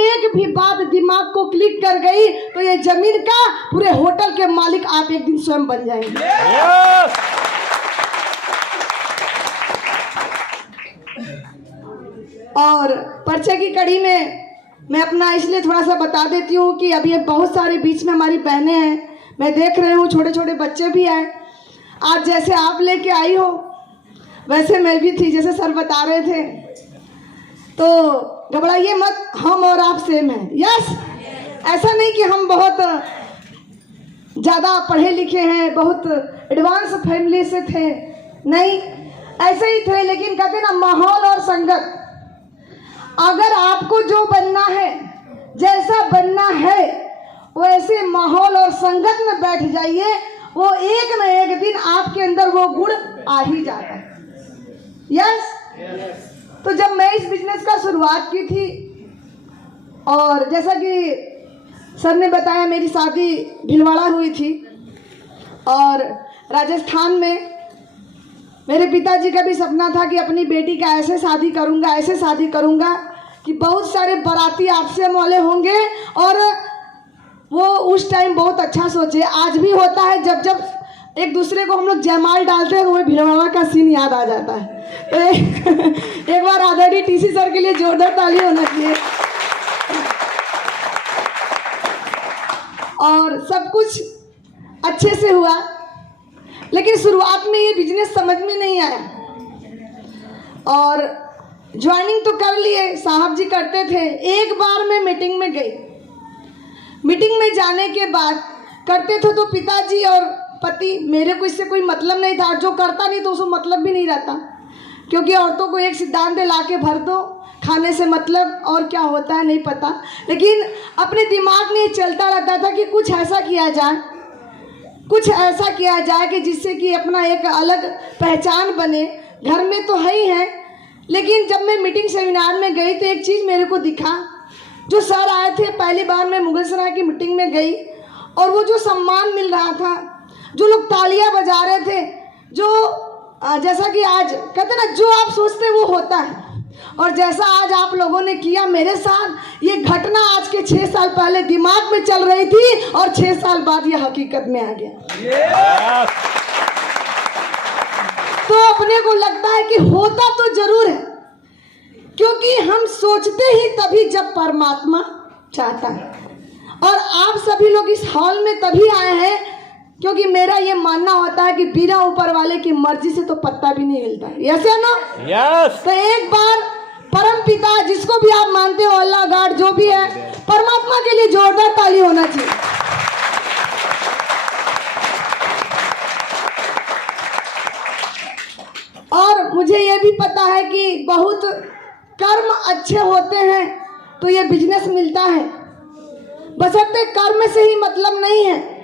एक भी बात दिमाग को क्लिक कर गई तो ये जमीन का पूरे होटल के मालिक आप एक दिन स्वयं बन जाएंगे। और परिचय की कड़ी में मैं अपना इसलिए थोड़ा सा बता देती हूँ कि अभी बहुत सारे बीच में हमारी बहनें हैं, मैं देख रही हूँ छोटे छोटे बच्चे भी आए। आज जैसे आप लेके आई हो वैसे मैं भी थी, जैसे सर बता रहे थे, तो घबराइए मत, हम और आप सेम हैं। यस, ऐसा नहीं कि हम बहुत ज़्यादा पढ़े लिखे हैं, बहुत एडवांस फैमिली से थे, नहीं, ऐसे ही थे। लेकिन कहते ना, माहौल और संगत, अगर आपको जो बनना है, जैसा बनना है, वैसे माहौल और संगत में बैठ जाइए, वो एक न एक दिन आपके अंदर वो गुण आ ही जाता है। यस, तो जब मैं इस बिजनेस का शुरुआत की थी, और जैसा कि सर ने बताया, मेरी शादी भिलवाड़ा हुई थी, और राजस्थान में मेरे पिताजी का भी सपना था कि अपनी बेटी का ऐसे शादी करूंगा, ऐसे शादी करूंगा कि बहुत सारे बाराती आपसे वाले होंगे। और वो उस टाइम बहुत अच्छा सोचे, आज भी होता है, जब जब एक दूसरे को हम लोग जयमाल डालते हैं तो वो भिलवाड़ा का सीन याद आ जाता है। तो एक बार आदरणीय टीसी सर के लिए जोरदार ताली होना चाहिए। और सब कुछ अच्छे से हुआ, लेकिन शुरुआत में ये बिजनेस समझ में नहीं आया, और ज्वाइनिंग तो कर लिए, साहब जी करते थे। एक बार मैं मीटिंग में गई, मीटिंग में जाने के बाद करते थे तो पिताजी और पति, मेरे को इससे कोई मतलब नहीं था, जो करता नहीं तो उसको मतलब भी नहीं रहता, क्योंकि औरतों को एक सिद्धांत ला के भर दो, खाने से मतलब और क्या होता है नहीं पता। लेकिन अपने दिमाग में चलता रहता था कि कुछ ऐसा किया जाए, कुछ ऐसा किया जाए कि जिससे कि अपना एक अलग पहचान बने। घर में तो है ही है, लेकिन जब मैं मीटिंग सेमिनार में गई तो एक चीज़ मेरे को दिखा। जो सर आए थे, पहली बार मैं मुगलसराय की मीटिंग में गई, और वो जो सम्मान मिल रहा था, जो लोग तालियां बजा रहे थे, जो जैसा कि आज कहते ना, जो आप सोचते हैं वो होता है। और जैसा आज आप लोगों ने किया मेरे साथ, ये घटना आज के 6 साल पहले दिमाग में चल रही थी, और 6 साल बाद ये हकीकत में आ गया। तो अपने को लगता है कि होता तो जरूर है, क्योंकि हम सोचते ही तभी जब परमात्मा चाहता है। और आप सभी लोग इस हॉल में तभी आए हैं क्योंकि मेरा ये मानना होता है कि बिना ऊपर वाले की मर्जी से तो पत्ता भी नहीं हिलता। यस या नो? यस। तो एक बार परम पिता, जिसको भी आप मानते हो, अल्लाह गॉड जो भी है, परमात्मा के लिए जोरदार ताली होना चाहिए। और मुझे ये भी पता है कि बहुत कर्म अच्छे होते हैं तो ये बिजनेस मिलता है, बशर्ते कर्म से ही मतलब नहीं है।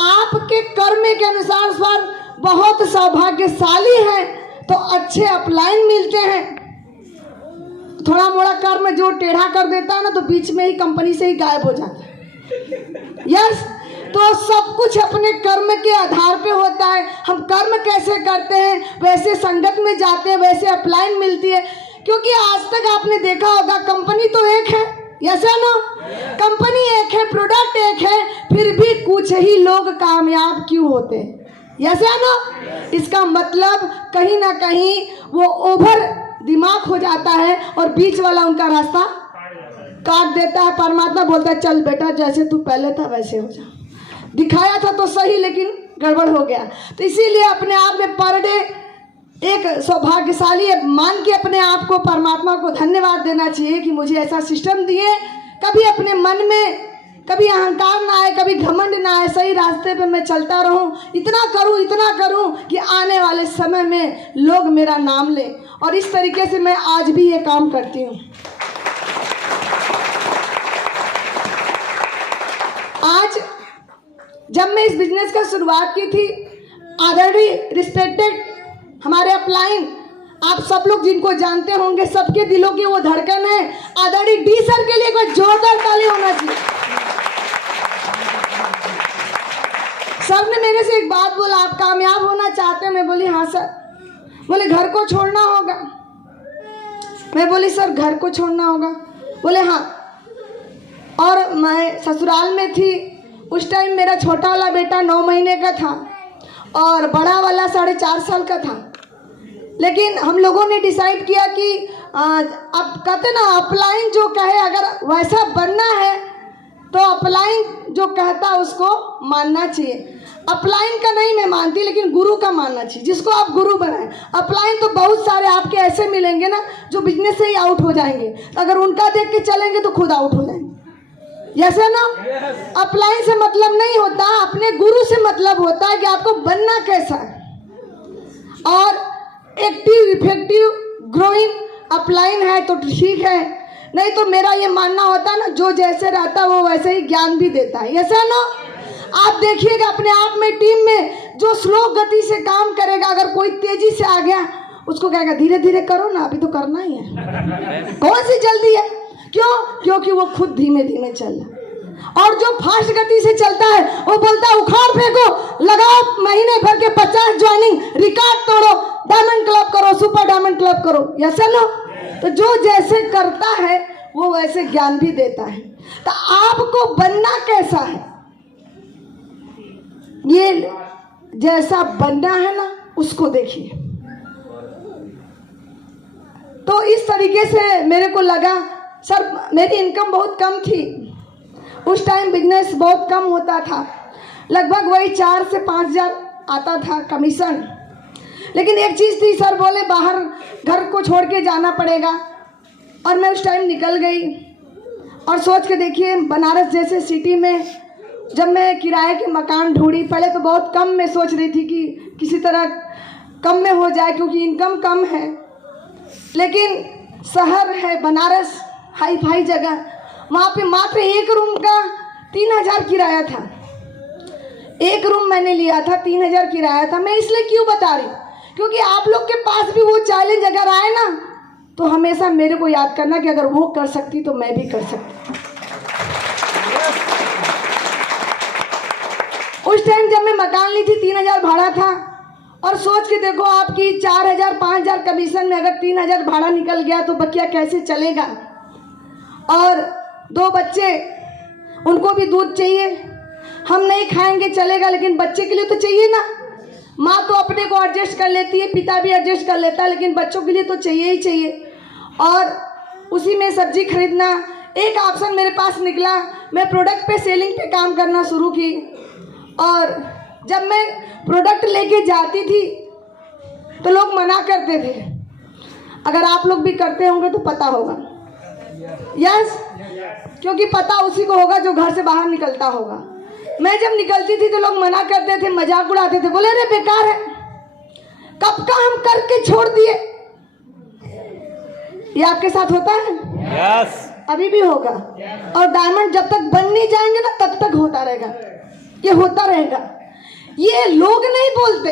आपके कर्म के अनुसार स्वर बहुत सौभाग्यशाली है तो अच्छे अपलाइन मिलते हैं। थोड़ा मोड़ा कर्म जो टेढ़ा कर देता है ना, तो बीच में ही कंपनी से ही गायब हो जाता है। यस, तो सब कुछ अपने कर्म के आधार पे होता है। हम कर्म कैसे करते हैं, वैसे संगत में जाते हैं, वैसे अपलाइन मिलती है। क्योंकि आज तक आपने देखा होगा, कंपनी तो एक है, यस या नो? कंपनी एक है, प्रोडक्ट एक है, फिर भी कुछ ही लोग कामयाब क्यों होते हैं, यस या नो? इसका मतलब कहीं ना कहीं वो ओवर दिमाग हो जाता है और बीच वाला उनका रास्ता काट देता है। परमात्मा बोलता है, चल बेटा, जैसे तू पहले था वैसे हो जा। दिखाया था तो सही, लेकिन गड़बड़ हो गया। तो इसीलिए अपने आप में पर डे एक सौभाग्यशाली मान के अपने आप को परमात्मा को धन्यवाद देना चाहिए कि मुझे ऐसा सिस्टम दिए। कभी अपने मन में कभी अहंकार ना आए, कभी घमंड ना आए, सही रास्ते पे मैं चलता रहूं, इतना करूं कि आने वाले समय में लोग मेरा नाम लें। और इस तरीके से मैं आज भी ये काम करती हूँ। आज जब मैं इस बिजनेस का शुरुआत की थी, आदरणीय रिस्पेक्टेड हमारे अपलाइन, आप सब लोग जिनको जानते होंगे, सबके दिलों की वो धड़कन है, आदरणीय डी सर के लिए कोई जोरदार ताली होना चाहिए। सर ने मेरे से एक बात बोला, आप कामयाब होना चाहते हैं? मैं बोली हाँ सर। बोले घर को छोड़ना होगा? मैं बोली सर घर को छोड़ना होगा? बोले हाँ। और मैं ससुराल में थी। उस टाइम मेरा छोटा वाला बेटा 9 महीने का था और बड़ा वाला 4.5 साल का था। लेकिन हम लोगों ने डिसाइड किया कि अब कहते ना अपलाइन जो कहे, अगर वैसा बनना है तो अपलाइन जो कहता उसको मानना चाहिए। अपलाइन का नहीं मैं मानती, लेकिन गुरु का मानना चाहिए, जिसको आप गुरु बनाएं। अपलाइन तो बहुत सारे आपके ऐसे मिलेंगे ना जो बिजनेस से ही आउट हो जाएंगे, तो अगर उनका देख के चलेंगे तो खुद आउट हो जाएंगे। ऐसे ना अपलाइन से मतलब नहीं होता, अपने गुरु से मतलब होता है कि आपको बनना कैसा है। और एक्टिव, इफेक्टिव, ग्रोइंग अपलाइन है तो ठीक है, नहीं तो मेरा ये मानना होता ना, जो जैसे रहता है वो वैसे ही ज्ञान भी देता है। ऐसा ना आप देखिएगा अपने आप में, टीम में जो स्लो गति से काम करेगा, अगर कोई तेजी से आ गया उसको कहेगा धीरे धीरे करो ना, अभी तो करना ही है, कौन सी जल्दी है। क्यों? क्योंकि वो खुद धीमे धीमे चल रहा है। और जो फास्ट गति से चलता है वो बोलता है उखाड़ फेंको, लगाओ महीने भर के 50 ज्वाइनिंग, रिकॉर्ड तोड़ो, डायमंड क्लब करो, सुपर डायमंड क्लब करो। ऐसा ना, तो जो जैसे करता है वो वैसे ज्ञान भी देता है। तो आपको बनना कैसा है, ये जैसा बनना है ना उसको देखिए। तो इस तरीके से मेरे को लगा, सर मेरी इनकम बहुत कम थी उस टाइम, बिजनेस बहुत कम होता था, लगभग वही 4 से 5 हज़ार आता था कमीशन। लेकिन एक चीज़ थी, सर बोले बाहर घर को छोड़ के जाना पड़ेगा, और मैं उस टाइम निकल गई। और सोच के देखिए बनारस जैसे सिटी में जब मैं किराए के मकान ढूंढी, पहले तो बहुत कम में सोच रही थी कि किसी तरह कम में हो जाए क्योंकि इनकम कम है, लेकिन शहर है बनारस, हाई फाई जगह, वहाँ पे मात्र 1 रूम का 3000 किराया था। 1 रूम मैंने लिया था, 3000 किराया था। मैं इसलिए क्यों बता रही, क्योंकि आप लोग के पास भी वो चैलेंज अगर आए ना तो हमेशा मेरे को याद करना कि अगर वो कर सकती तो मैं भी कर सकती। उस टाइम जब मैं मकान ली थी 3000 भाड़ा था, और सोच के देखो आपकी 4000 5000 कमीशन में अगर 3000 भाड़ा निकल गया तो बकिया कैसे चलेगा। और 2 बच्चे, उनको भी दूध चाहिए, हम नहीं खाएंगे चलेगा, लेकिन बच्चे के लिए तो चाहिए ना। माँ तो अपने को एडजस्ट कर लेती है, पिता भी एडजस्ट कर लेता है, लेकिन बच्चों के लिए तो चाहिए ही चाहिए। और उसी में सब्जी खरीदना एक ऑप्शन मेरे पास निकला। मैं प्रोडक्ट पे सेलिंग पे काम करना शुरू की, और जब मैं प्रोडक्ट लेके जाती थी तो लोग मना करते थे। अगर आप लोग भी करते होंगे तो पता होगा, यस, क्योंकि पता उसी को होगा जो घर से बाहर निकलता होगा। मैं जब निकलती थी तो लोग मना करते थे, मजाक उड़ाते थे, बोले अरे बेकार है, कब का हम करके छोड़ दिए। ये आपके साथ होता है? यस। अभी भी होगा। और डायमंड जब तक बन नहीं जाएंगे ना तब तक होता रहेगा, ये होता रहेगा। ये लोग नहीं बोलते,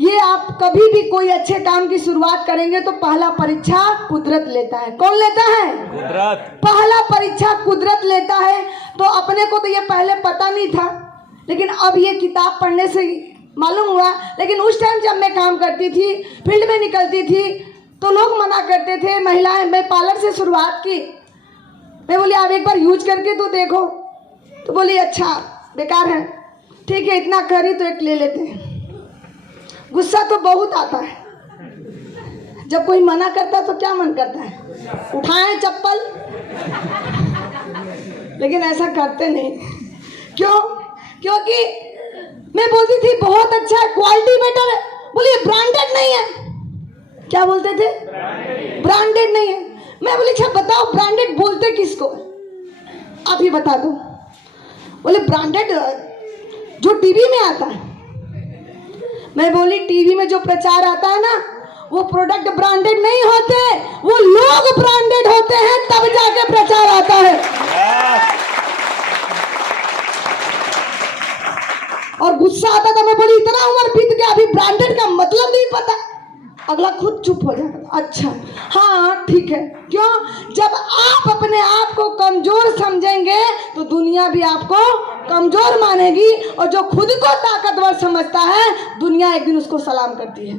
ये आप कभी भी कोई अच्छे काम की शुरुआत करेंगे तो पहला परीक्षा कुदरत लेता है। कौन लेता है? कुदरत। पहला परीक्षा कुदरत लेता है। तो अपने को तो ये पहले पता नहीं था, लेकिन अब ये किताब पढ़ने से मालूम हुआ। लेकिन उस टाइम जब मैं काम करती थी, फील्ड में निकलती थी, तो लोग मना करते थे। महिलाएं, मैं पार्लर से शुरुआत की, मैं बोली आप एक बार यूज करके तो देखो, तो बोली अच्छा बेकार है, ठीक है इतना करी तो एक ले लेते हैं। गुस्सा तो बहुत आता है जब कोई मना करता है, तो क्या मन करता है उठाएं चप्पल, लेकिन ऐसा करते नहीं। क्यों? क्योंकि मैं बोलती थी बहुत अच्छा है, क्वालिटी बेटर है, बोलिए ब्रांडेड नहीं है। क्या बोलते थे? ब्रांडेड नहीं है। मैं बोली अच्छा बताओ ब्रांडेड बोलते किसको, आप ही बता दो। बोले ब्रांडेड जो टीवी में आता है। मैं बोली टीवी में जो प्रचार आता है ना, वो प्रोडक्ट ब्रांडेड नहीं होते, वो लोग ब्रांडेड होते हैं, तब जाके प्रचार आता है। और गुस्सा आता था, मैं बोली इतना उम्र बीत गया अभी ब्रांडेड का मतलब नहीं पता। अगला खुद चुप हो जाता, अच्छा हाँ ठीक है। क्यों? जब आप अपने आप को कमजोर समझेंगे तो दुनिया भी आपको कमजोर मानेगी, और जो खुद को ताकतवर समझता है दुनिया एक दिन उसको सलाम करती है।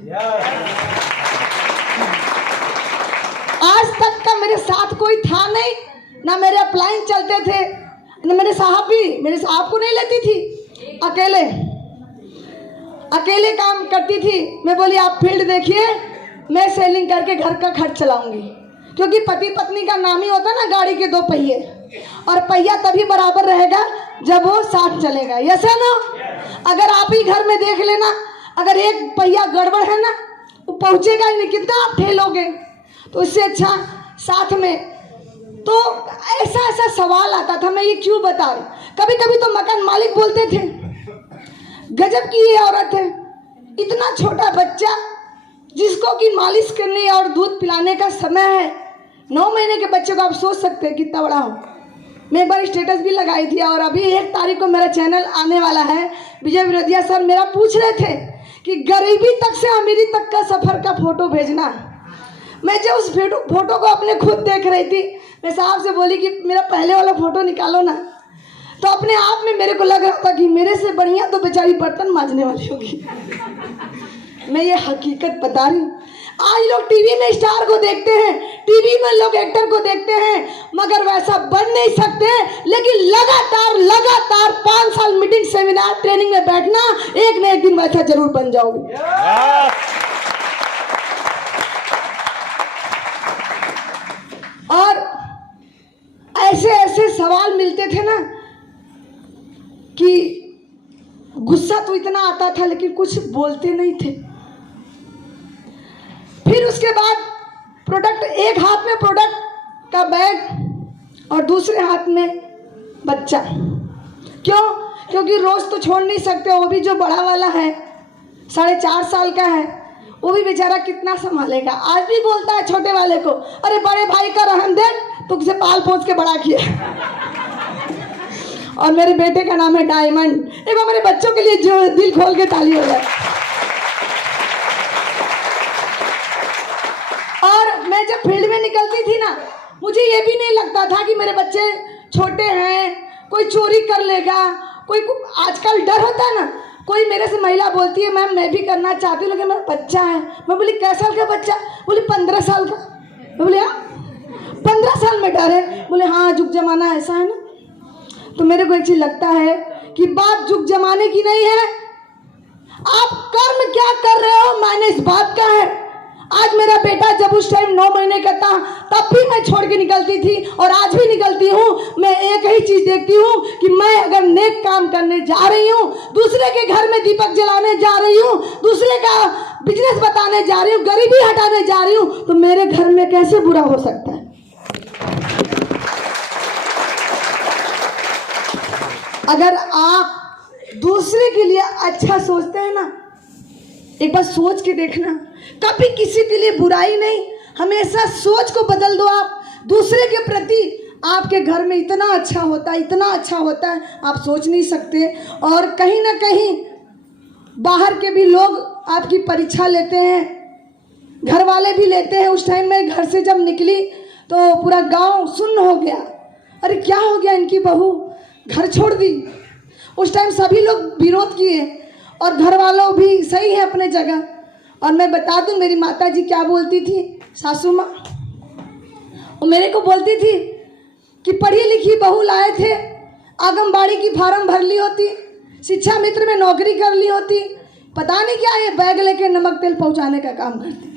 आज तक का मेरे साथ कोई था नहीं, ना मेरे अप्लायंस चलते थे, ना मेरे साहब को नहीं लेती थी, अकेले काम करती थी। मैं बोली आप फील्ड देखिए, मैं सेलिंग करके घर का खर्च चलाऊंगी, क्योंकि पति पत्नी का नाम ही होता है ना गाड़ी के दो पहिए, और पहिया तभी बराबर रहेगा जब वो साथ चलेगा। यस है ना? अगर आप ही घर में देख लेना, अगर एक पहिया गड़बड़ है ना, वो पहुंचेगा ही नहीं, कितना आप ठेलोगे। तो इससे अच्छा साथ में। तो ऐसा सवाल आता था, मैं ये क्यों बता रही। कभी कभी तो मकान मालिक बोलते थे गजब की ये औरत है, इतना छोटा बच्चा जिसको कि मालिश करने और दूध पिलाने का समय है, 9 महीने के बच्चे को आप सोच सकते हैं कितना बड़ा हो। मैं एक बार स्टेटस भी लगाई थी, और अभी 1 तारीख को मेरा चैनल आने वाला है। विजय विरोधिया सर मेरा पूछ रहे थे कि गरीबी तक से अमीरी तक का सफ़र का फ़ोटो भेजना। मैं जब उस फोटो को अपने खुद देख रही थी, मैं साहब से बोली कि मेरा पहले वाला फ़ोटो निकालो ना। तो अपने आप में मेरे को लग रहा था कि मेरे से बढ़िया तो बेचारी बर्तन मांजने वाली होगी। मैं ये हकीकत बता रही हूँ। आज लोग टीवी में स्टार को देखते हैं, टीवी में लोग एक्टर को देखते हैं, मगर वैसा बन नहीं सकते। लेकिन लगातार 5 साल मीटिंग, सेमिनार, ट्रेनिंग में बैठना, एक न एक दिन वैसा जरूर बन जाओगे। और ऐसे सवाल मिलते थे ना कि गुस्सा तो इतना आता था, लेकिन कुछ बोलते नहीं थे। फिर उसके बाद प्रोडक्ट, एक हाथ में प्रोडक्ट का बैग और दूसरे हाथ में बच्चा। क्यों? क्योंकि रोज तो छोड़ नहीं सकते। वो भी जो बड़ा वाला है 4.5 साल का है, वो भी बेचारा कितना संभालेगा। आज भी बोलता है छोटे वाले को, अरे बड़े भाई का रहम दे, तुझसे पाल पोस के बड़ा किया। और मेरे बेटे का नाम है डायमंड। एक बार मेरे बच्चों के लिए जो दिल खोल के ताली हो जाए। और मैं जब फील्ड में निकलती थी ना, मुझे ये भी नहीं लगता था कि मेरे बच्चे छोटे हैं, कोई चोरी कर लेगा, कोई आजकल डर होता है ना। कोई मेरे से महिला बोलती है मैम मैं भी करना चाहती हूँ, लेकिन मेरा बच्चा है। मैं बोली कै साल का बच्चा? बोली 15 साल का। मैं बोली हाँ 15 साल में डर है? बोले हाँ जुग जमाना ऐसा है ना। तो मेरे को एक चीज लगता है कि बात जुग जमाने की नहीं है, आप कर्म क्या कर रहे हो मायने इस बात का है। आज मेरा बेटा जब उस टाइम 9 महीने का था, तब भी मैं छोड़ के निकलती थी और आज भी निकलती हूँ। मैं एक ही चीज देखती हूँ कि मैं अगर नेक काम करने जा रही हूँ, दूसरे के घर में दीपक जलाने जा रही हूँ, दूसरे का बिजनेस बताने जा रही हूँ, गरीबी हटाने जा रही हूँ, तो मेरे घर में कैसे बुरा हो सकता है। अगर आप दूसरे के लिए अच्छा सोचते हैं ना, एक बार सोच के देखना, कभी किसी के लिए बुराई नहीं, हमेशा सोच को बदल दो। आप दूसरे के प्रति, आपके घर में इतना अच्छा होता है, इतना अच्छा होता है, आप सोच नहीं सकते। और कहीं ना कहीं बाहर के भी लोग आपकी परीक्षा लेते हैं, घर वाले भी लेते हैं। उस टाइम मैं घर से जब निकली तो पूरा गांव सुन्न हो गया, अरे क्या हो गया, इनकी बहू घर छोड़ दी। उस टाइम सभी लोग विरोध किए और घर वालों भी सही है अपने जगह। और मैं बता दूं मेरी माता जी क्या बोलती थी, सासू माँ, वो मेरे को बोलती थी कि पढ़ी लिखी बहू लाए थे, आंगनबाड़ी की फार्म भर ली होती, शिक्षा मित्र में नौकरी कर ली होती, पता नहीं क्या ये बैग लेके नमक तेल पहुंचाने का काम करती।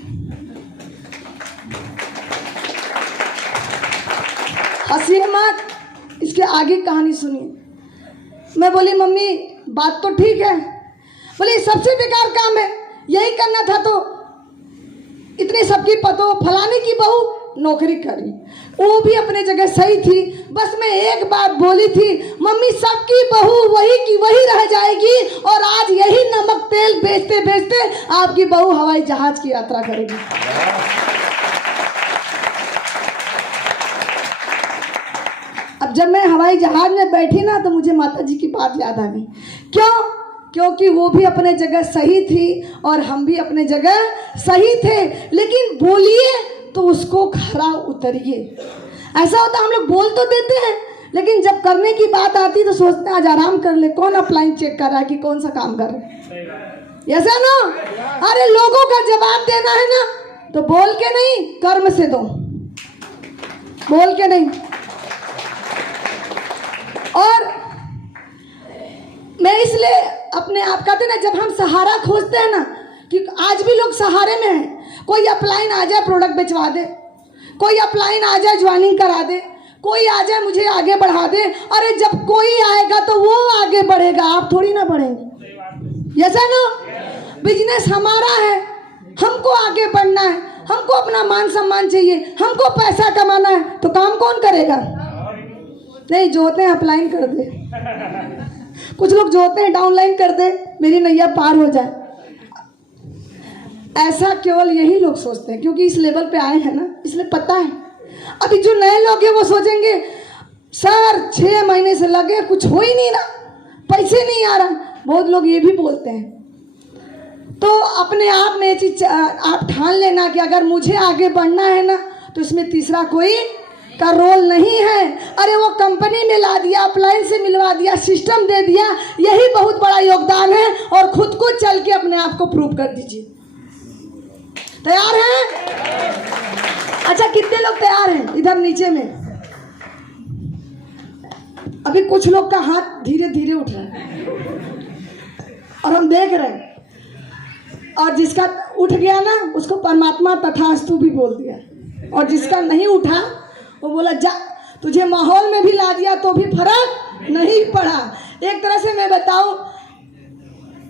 हंसिए मत, इसके आगे कहानी सुनिए। मैं बोली मम्मी बात तो ठीक है, बोली सबसे बेकार काम है, यही करना था तो इतनी सबकी पतो, फलाने की बहू नौकरी करी, वो भी अपने जगह सही थी। बस मैं एक बात बोली थी, मम्मी सबकी बहू वही की वही रह जाएगी, और आज यही नमक तेल बेचते बेचते आपकी बहू हवाई जहाज की यात्रा करेगी। अब जब मैं हवाई जहाज में बैठी ना, तो मुझे माता जी की बात याद आ गई। क्यों? क्योंकि वो भी अपने जगह सही थी और हम भी अपने जगह सही थे। लेकिन बोलिए तो उसको खरा उतरिए। ऐसा होता हम लोग बोल तो देते हैं, लेकिन जब करने की बात आती तो सोचते हैं आज आराम कर ले, कौन अपलाइन चेक कर रहा है कि कौन सा काम कर रहा है। ऐसा ना, अरे लोगों का जवाब देना है ना तो बोल के नहीं, कर्म से दो, बोल के नहीं। और मैं इसलिए अपने आप कहते ना, जब हम सहारा खोजते हैं ना, कि आज भी लोग सहारे में हैं। कोई अपलाइन आ जाए प्रोडक्ट बेचवा दे, कोई अपलाइन आ जाए ज्वाइनिंग करा दे, कोई आ जाए मुझे आगे बढ़ा दे। अरे जब कोई आएगा तो वो आगे बढ़ेगा, आप थोड़ी ना बढ़ेंगे। ऐसा ना, बिजनेस हमारा है, हमको आगे बढ़ना है, हमको अपना मान सम्मान चाहिए, हमको पैसा कमाना है, तो काम कौन करेगा? नहीं, जो होते हैं अपलाइन कर दे, कुछ लोग जो होते हैं डाउनलाइन कर दे, मेरी नैया पार हो जाए। ऐसा केवल यही लोग सोचते हैं, क्योंकि इस लेवल पे आए हैं ना, इसलिए पता है। अभी जो नए लोग हैं वो सोचेंगे सर 6 महीने से लगे, कुछ हो ही नहीं रहा, पैसे नहीं आ रहा। बहुत लोग ये भी बोलते हैं। तो अपने आप में ये चीज आप ठान लेना कि अगर मुझे आगे बढ़ना है ना, तो इसमें तीसरा कोई का रोल नहीं है। अरे वो कंपनी में ला दिया, अपलाइन से मिलवा दिया, सिस्टम दे दिया, यही बहुत बड़ा योगदान है। और खुद को चल के अपने आप को प्रूव कर दीजिए। तैयार हैं? अच्छा, कितने लोग तैयार हैं इधर नीचे में? अभी कुछ लोग का हाथ धीरे धीरे उठ रहा है और हम देख रहे हैं। और जिसका उठ गया ना, उसको परमात्मा तथास्तु भी बोल दिया। और जिसका नहीं उठा, वो बोला जा, तुझे माहौल में भी ला दिया तो भी फर्क नहीं पड़ा। एक तरह से मैं बताऊं,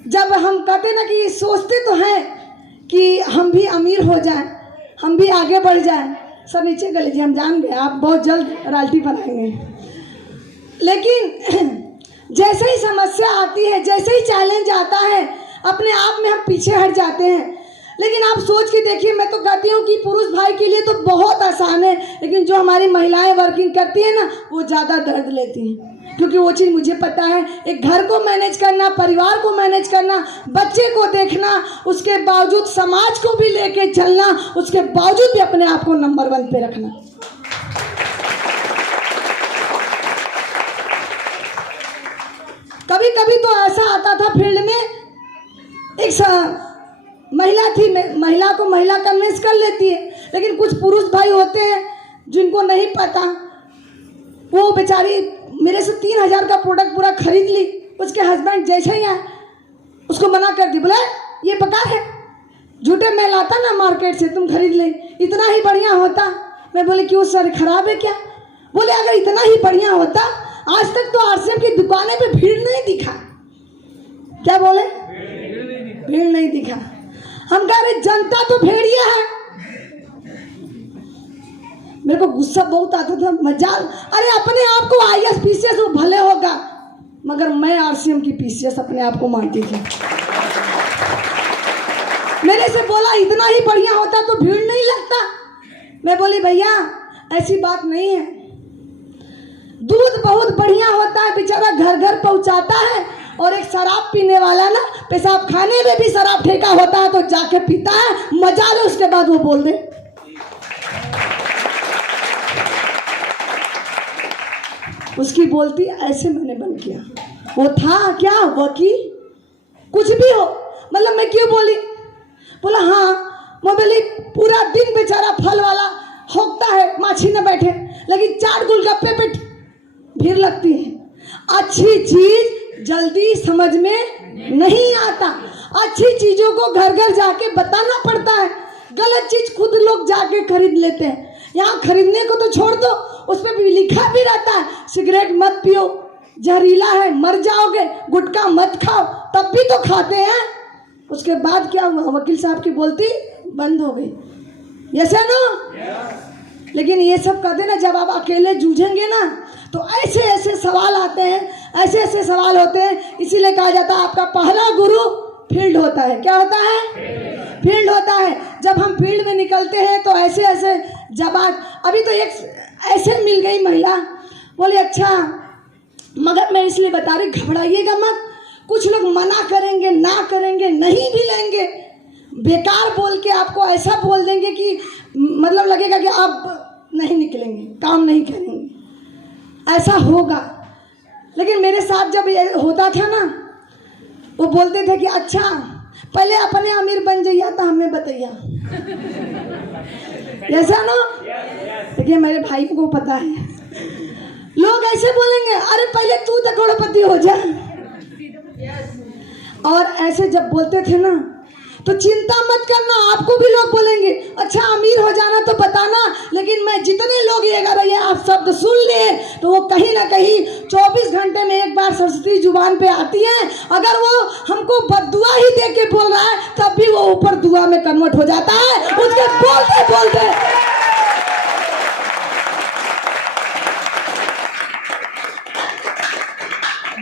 जब हम कहते ना कि सोचते तो हैं कि हम भी अमीर हो जाएं, हम भी आगे बढ़ जाएं। सर नीचे कर लीजिए, हम जान गए आप बहुत जल्द रॉयल्टी बनाएंगे। लेकिन जैसे ही समस्या आती है, जैसे ही चैलेंज आता है, अपने आप में हम पीछे हट जाते हैं। लेकिन आप सोच के देखिए, मैं तो कहती हूँ कि पुरुष भाई के लिए तो बहुत आसान है, लेकिन जो हमारी महिलाएं वर्किंग करती हैं ना, वो ज़्यादा दर्द लेती हैं। क्योंकि वो चीज़ मुझे पता है, एक घर को मैनेज करना, परिवार को मैनेज करना, बच्चे को देखना, उसके बावजूद समाज को भी लेके चलना, उसके बावजूद भी अपने आप को नंबर 1 पे रखना। कभी कभी तो ऐसा आता था फील्ड में, एक महिला थी, महिला को महिला कन्विंस कर लेती है, लेकिन कुछ पुरुष भाई होते हैं जिनको नहीं पता। वो बेचारी मेरे से 3000 का प्रोडक्ट पूरा खरीद ली, उसके हस्बैंड जैसे ही आए उसको मना कर दी, बोले ये बेकार है, झूठे मैं लाता ना मार्केट से, तुम खरीद ले, इतना ही बढ़िया होता। मैं बोले क्यों सर, खराब है क्या? बोले अगर इतना ही बढ़िया होता, आज तक तो आरसीएम की दुकानें पे भीड़ नहीं दिखा। क्या बोले? भीड़ नहीं दिखा। हम कह रहे जनता तो भेड़िया है। मेरे को गुस्सा बहुत आता था, मजाल। अरे अपने आप को आईएएस पीसीएस वो भले होगा, मगर मैं आरसीएम की पीसीएस अपने आप को मानती थी। मेरे से बोला इतना ही बढ़िया होता तो भीड़ नहीं लगता। मैं बोली भैया ऐसी बात नहीं है, दूध बहुत बढ़िया होता है, बेचारा घर घर पहुंचाता है। और एक शराब पीने वाला ना, पेशाब खाने में भी शराब ठेका होता है तो जाके पीता है, मजा ले, उसके बाद वो बोल दे। उसकी बोलती ऐसे मैंने बंद किया। वो था क्या वकील, कुछ भी हो, मतलब मैं क्यों बोली? बोला हाँ। मैं बोली पूरा दिन बेचारा फल वाला होकता है, माछी न बैठे, लेकिन चाट गोलगप्पे पे भीड़ लगती है। अच्छी चीज जल्दी समझ में नहीं आता, अच्छी चीजों को घर घर जाके बताना पड़ता है। गलत चीज खुद लोग जाके खरीद लेते हैं। यहाँ खरीदने को तो छोड़ दो, उस पर भी लिखा भी रहता है सिगरेट मत पियो, जहरीला है, मर जाओगे, गुटखा मत खाओ, तब भी तो खाते हैं। उसके बाद क्या हुआ? वकील साहब की बोलती बंद हो गई। यस है ना? लेकिन ये सब कहते ना, जब आप अकेले जूझेंगे ना, तो ऐसे ऐसे सवाल आते हैं, ऐसे ऐसे सवाल होते हैं। इसीलिए कहा जाता है आपका पहला गुरु फील्ड होता है। क्या होता है? फील्ड होता है। जब हम फील्ड में निकलते हैं तो ऐसे ऐसे जवाब। अभी तो एक ऐसे मिल गई महिला, बोले अच्छा, मगर मैं इसलिए बता रही, घबराइएगा मत। कुछ लोग मना करेंगे, ना करेंगे, नहीं भी लेंगे, बेकार बोल के आपको ऐसा बोल देंगे कि मतलब लगेगा कि आप नहीं निकलेंगे, काम नहीं करेंगे, ऐसा होगा। लेकिन मेरे साथ जब ये होता था ना, वो बोलते थे कि अच्छा पहले अपने अमीर बन जाइए तो हमें बताइए। ऐसा ना? देखिए मेरे भाई को पता है, लोग ऐसे बोलेंगे, अरे पहले तू तो करोड़पति हो जा। और ऐसे जब बोलते थे ना, तो चिंता मत करना, आपको भी लोग बोलेंगे अच्छा अमीर हो जाना तो बताना, लेकिन मैं जितने लोग ये अगर ये आप शब्द सुन लिए तो वो कहीं ना कहीं 24 घंटे में एक बार सरस्वती जुबान पे आती है। अगर वो हमको बद्दुआ ही दे के बोल रहा है तब भी वो ऊपर दुआ में कन्वर्ट हो जाता है उसके बोलते बोलते।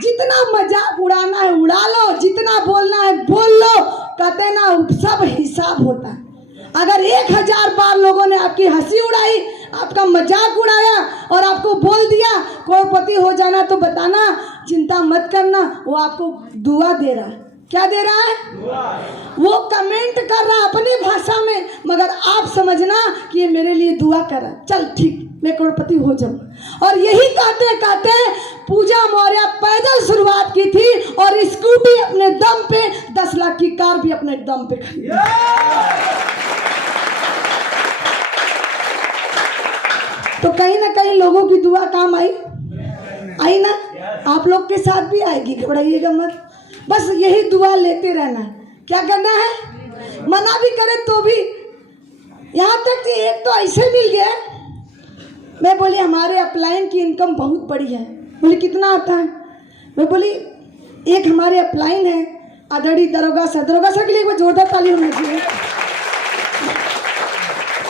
जितना मजाक उड़ाना है उड़ा लो, जितना बोलना है बोल लो, कहते ना सब हिसाब होता है। अगर 1000 बार लोगों ने आपकी हंसी उड़ाई, आपका मजाक उड़ाया और आपको बोल दिया करोड़पति हो जाना तो बताना, चिंता मत करना, वो आपको दुआ दे रहा है। क्या दे रहा है? वो कमेंट कर रहा है अपनी भाषा में, मगर आप समझना कि ये मेरे लिए दुआ कर रहा है, चल ठीक मैं करोड़पति हो जाऊँ। और यही कहते कहते पूजा मौर्य पैदल शुरुआत की थी और स्कूटी अपने दम पे, 10 लाख की कार भी अपने दम पे खरीदी। तो कहीं ना कहीं लोगों की दुआ काम आई ना, आप लोग के साथ भी आएगी, घबराइएगा मत, बस यही दुआ लेते रहना। क्या करना है? मना भी करे तो भी, यहाँ तक कि एक तो ऐसे मिल गया, मैं बोली हमारे अपलाइन की इनकम बहुत बड़ी है। बोली कितना आता है? मैं बोली एक हमारे अपलाइन है अदड़ी दरोगा सा के लिए एक बार जोरदार ताली होनी चाहिए।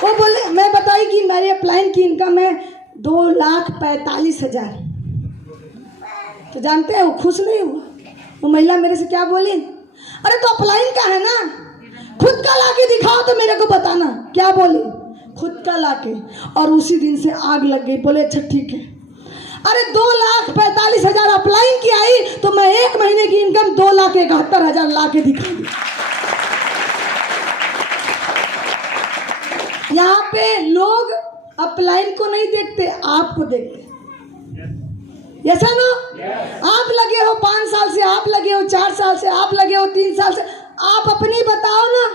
वो बोले, मैं बताई कि मेरे अपलाइन की इनकम है 2,45,000। तो जानते हैं वो खुश नहीं हुआ। वो महिला मेरे से क्या बोली, अरे तो अपलाइन का है ना, खुद का लाके दिखाओ तो मेरे को बताना। क्या बोली? खुद का लाके। और उसी दिन से आग लग गई। बोले अच्छा ठीक है। अरे 2,45,000 अपलाइन की आई तो मैं 1 महीने की इनकम 2,71,000 लाके दिखाई। यहाँ पे लोग अपलाइन को नहीं देखते, आपको देखते। ऐसा ना, आप लगे हो 5 साल से, आप लगे हो 4 साल से, आप लगे हो 3 साल से, आप अपनी बताओ ना,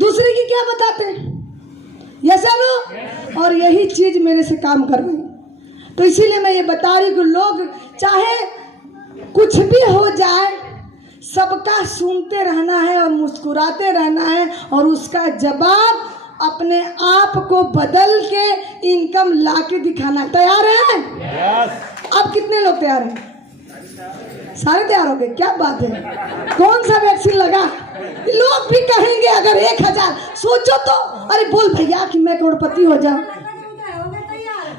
दूसरे की क्या बताते? ऐसा ना। और यही चीज मेरे से काम कर रही, तो इसीलिए मैं ये बता रही हूँ कि लोग चाहे कुछ भी हो जाए, सबका सुनते रहना है और मुस्कुराते रहना है और उसका जवाब अपने आप को बदल के इनकम लाके दिखाना। तैयार हैं? अब कितने लोग तैयार हैं? सारे तैयार हो गए? क्या बात है। कौन सा वैक्सीन लगा? लोग भी कहेंगे अगर 1000, सोचो तो, अरे बोल भैया कि मैं करोड़पति हो जाऊं।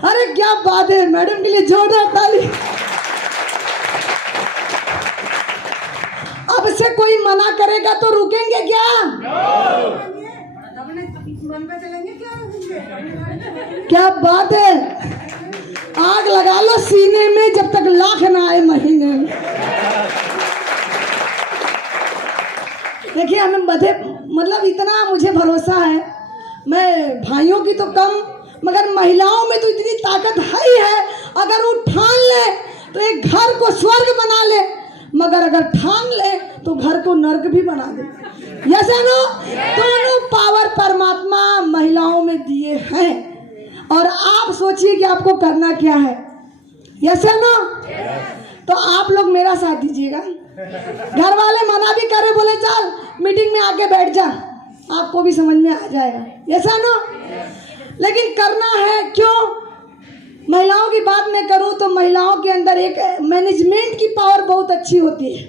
अरे क्या बात है, मैडम के लिए जोरदार ताली। अब से कोई मना करेगा तो रुकेंगे क्या? क्या बात है, आग लगा लो सीने में जब तक लाख ना आए महीने। देखिए हमें मतलब इतना मुझे भरोसा है, मैं भाइयों की तो कम, मगर महिलाओं में तो इतनी ताकत है ही है। अगर वो ठान ले तो एक घर को स्वर्ग बना ले, मगर अगर ठान ले तो घर को नर्क भी बना दे। ऐसा ना, दोनों पावर परमात्मा महिलाओं में दिए हैं। और आप सोचिए कि आपको करना क्या है। ऐसा ना, तो आप लोग मेरा साथ दीजिएगा। घर वाले मना भी करे, बोले चल मीटिंग में आके बैठ जा, आपको भी समझ में आ जाएगा। ऐसा ना, लेकिन करना है। क्यों? महिलाओं की बात मैं करूं तो महिलाओं के अंदर एक मैनेजमेंट की पावर बहुत अच्छी होती है।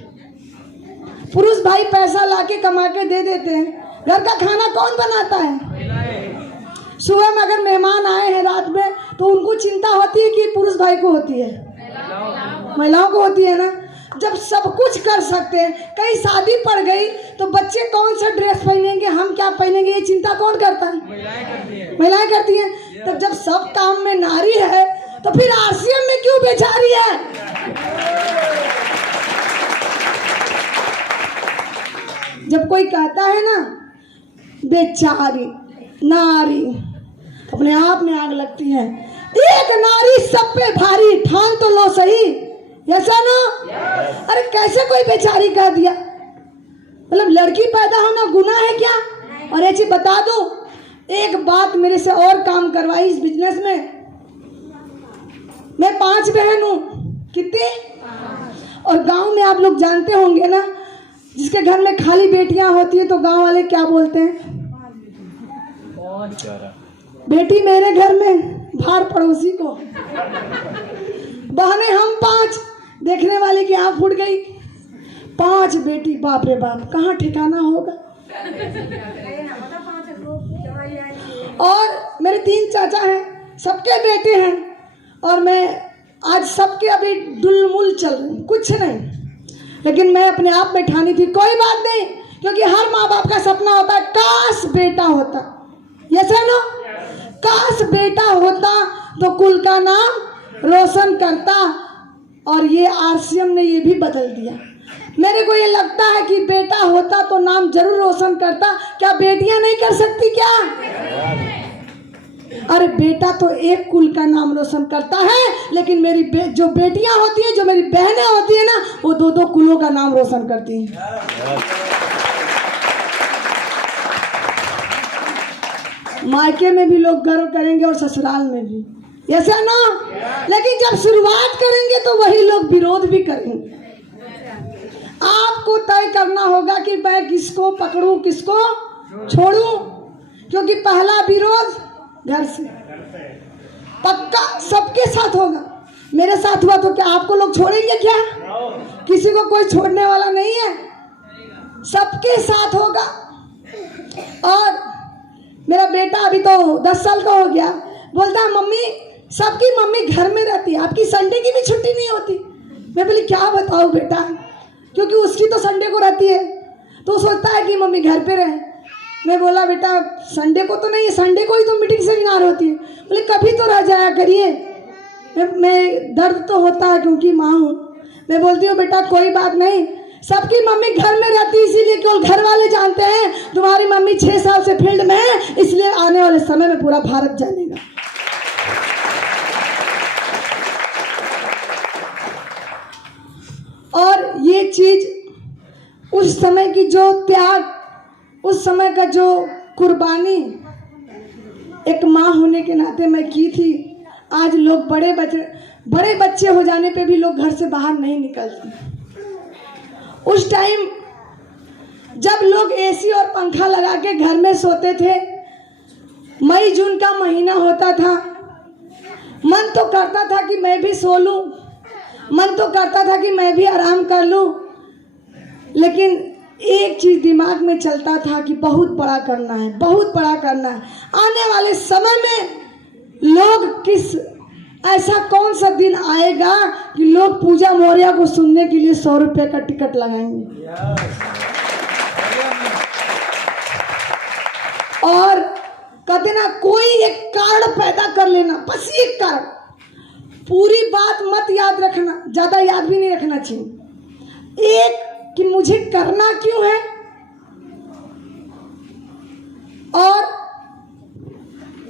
पुरुष भाई पैसा लाके कमा के दे देते हैं, घर का खाना कौन बनाता है? सुबह में अगर मेहमान आए हैं रात में तो उनको चिंता होती है कि पुरुष भाई को होती है? महिलाओं को होती है ना। जब सब कुछ कर सकते हैं, कहीं शादी पड़ गई तो बच्चे कौन सा ड्रेस पहनेंगे, हम क्या पहनेंगे, ये चिंता कौन करता है? महिलाएं करती हैं। तब जब सब काम में नारी है तो फिर आरसीएम में क्यों बेचारी है? जब कोई कहता है ना बेचारी नारी, अपने आप में आग लगती है। एक नारी सब पे भारी, ठान तो लो सही। ऐसा ना, अरे कैसे कोई बेचारी कह दिया? मतलब लड़की पैदा होना गुनाह है क्या? और ये चीज बता दूं, एक बात मेरे से और काम करवाई इस बिजनेस में। मैं 5 बहन हूँ। कितनी? और गांव में आप लोग जानते होंगे ना, जिसके घर में खाली बेटियां होती है तो गांव वाले क्या बोलते हैं? बेटी मेरे घर में, भार पड़ोसी को। बहने हम 5, देखने वाले की आँख फूट गई। 5 बेटी, बाप रे बाप, कहाँ ठिकाना होगा। और मेरे 3 चाचा हैं, सबके बेटे हैं, और मैं आज सबके अभी डुलमुल चल रही, कुछ नहीं। लेकिन मैं अपने आप में ठानी थी कोई बात नहीं, क्योंकि हर माँ बाप का सपना होता है काश बेटा होता। यस है ना? काश बेटा होता तो कुल का नाम रोशन करता। और ये आरसीएम ने ये भी बदल दिया। मेरे को ये लगता है कि बेटा होता तो नाम जरूर रोशन करता। क्या बेटियां नहीं कर सकती क्या? अरे बेटा तो एक कुल का नाम रोशन करता है, लेकिन मेरी जो बेटियां होती हैं, जो मेरी बहनें होती है ना, वो 2-2 कुलों का नाम रोशन करती हैं। मायके में भी लोग गर्व करेंगे और ससुराल में भी, ऐसा ना? लेकिन जब शुरुआत करेंगे तो वही लोग विरोध भी करेंगे। आपको तय करना होगा कि मैं किसको पकड़ूं, किसको छोड़ूं, क्योंकि पहला विरोध घर से पक्का सबके साथ होगा। मेरे साथ हुआ तो क्या आपको लोग छोड़ेंगे क्या? किसी को कोई छोड़ने वाला नहीं है, सबके साथ होगा। और मेरा बेटा अभी तो 10 साल का हो गया, बोलता है मम्मी, सबकी मम्मी घर में रहती है, आपकी संडे की भी छुट्टी नहीं होती। मैं बोली क्या बताऊँ बेटा, क्योंकि उसकी तो संडे को रहती है, तो सोचता है कि मम्मी घर पे रहे। मैं बोला बेटा संडे को तो नहीं, संडे को ही तो मीटिंग सेमिनार होती है। बोले कभी तो रह जाया करिए। मैं दर्द तो होता है क्योंकि माँ हूँ। मैं बोलती हूँ बेटा कोई बात नहीं, सबकी मम्मी घर में रहती है, इसीलिए केवल घर वाले जानते हैं तुम्हारी मम्मी 6 साल से फील्ड में है, इसलिए आने वाले समय में पूरा भारत जानेगा। और ये चीज उस समय की जो त्याग, उस समय का जो कुर्बानी एक माँ होने के नाते मैं की थी, आज लोग बड़े बच्चे हो जाने पे भी लोग घर से बाहर नहीं निकलते। उस टाइम जब लोग एसी और पंखा लगा के घर में सोते थे, मई जून का महीना होता था, मन तो करता था कि मैं भी सो लूं, मन तो करता था कि मैं भी आराम कर लूं, लेकिन एक चीज दिमाग में चलता था कि बहुत बड़ा करना है, बहुत बड़ा करना है। आने वाले समय में लोग ऐसा कौन सा दिन आएगा कि लोग पूजा मौर्य को सुनने के लिए 100 रुपये का टिकट लगाएंगे। और कहते ना, कोई एक कारण पैदा कर लेना, बस एक कारण, पूरी बात मत याद रखना, ज्यादा याद भी नहीं रखना चाहिए। एक कि मुझे करना क्यों है, और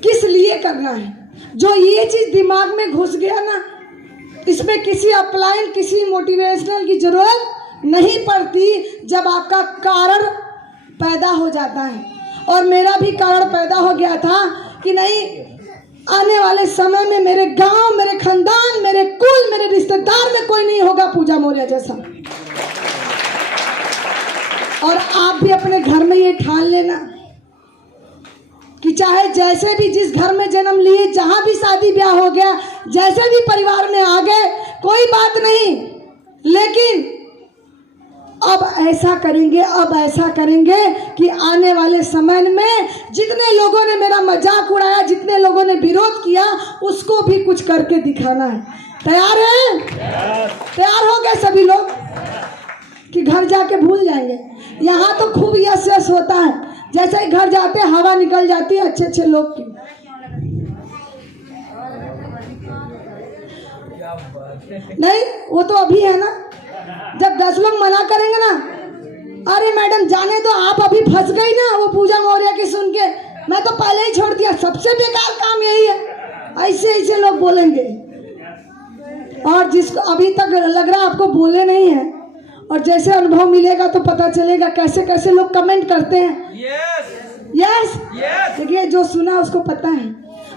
किस लिए करना है। जो ये चीज दिमाग में घुस गया ना, इसमें किसी अपलाइन, किसी मोटिवेशनल की जरूरत नहीं पड़ती जब आपका कारण पैदा हो जाता है। और मेरा भी कारण पैदा हो गया था कि नहीं, आने वाले समय में मेरे गांव, मेरे खानदान, मेरे कुल, मेरे रिश्तेदार में कोई नहीं होगा पूजा मौर्य जैसा। और आप भी अपने घर में ये ठान लेना कि चाहे जैसे भी, जिस घर में जन्म लिए, जहां भी शादी ब्याह हो गया, जैसे भी परिवार में आ गए, कोई बात नहीं, लेकिन अब ऐसा करेंगे, अब ऐसा करेंगे कि आने वाले समय में जितने लोगों ने मेरा मजाक उड़ाया, जितने लोगों ने विरोध किया, उसको भी कुछ करके दिखाना है। तैयार हैं? तैयार हो गए सभी लोग कि घर जाके भूल जाएंगे? यहाँ तो खूब यस यस होता है, जैसे ही घर जाते हवा निकल जाती है अच्छे अच्छे लोग की। नहीं, वो तो अभी है ना, जब 10 लोग मना करेंगे ना, अरे मैडम जाने दो, आप अभी फंस गई ना वो पूजा मौर्य की सुन के, मैं तो पहले ही छोड़ दिया, सबसे बेकार काम यही है। ऐसे ऐसे लोग बोलेंगे। और जिसको अभी तक लग रहा है आपको बोले नहीं है, और जैसे अनुभव मिलेगा तो पता चलेगा कैसे कैसे लोग कमेंट करते हैं। यस यस, देखिए जो सुना उसको पता है।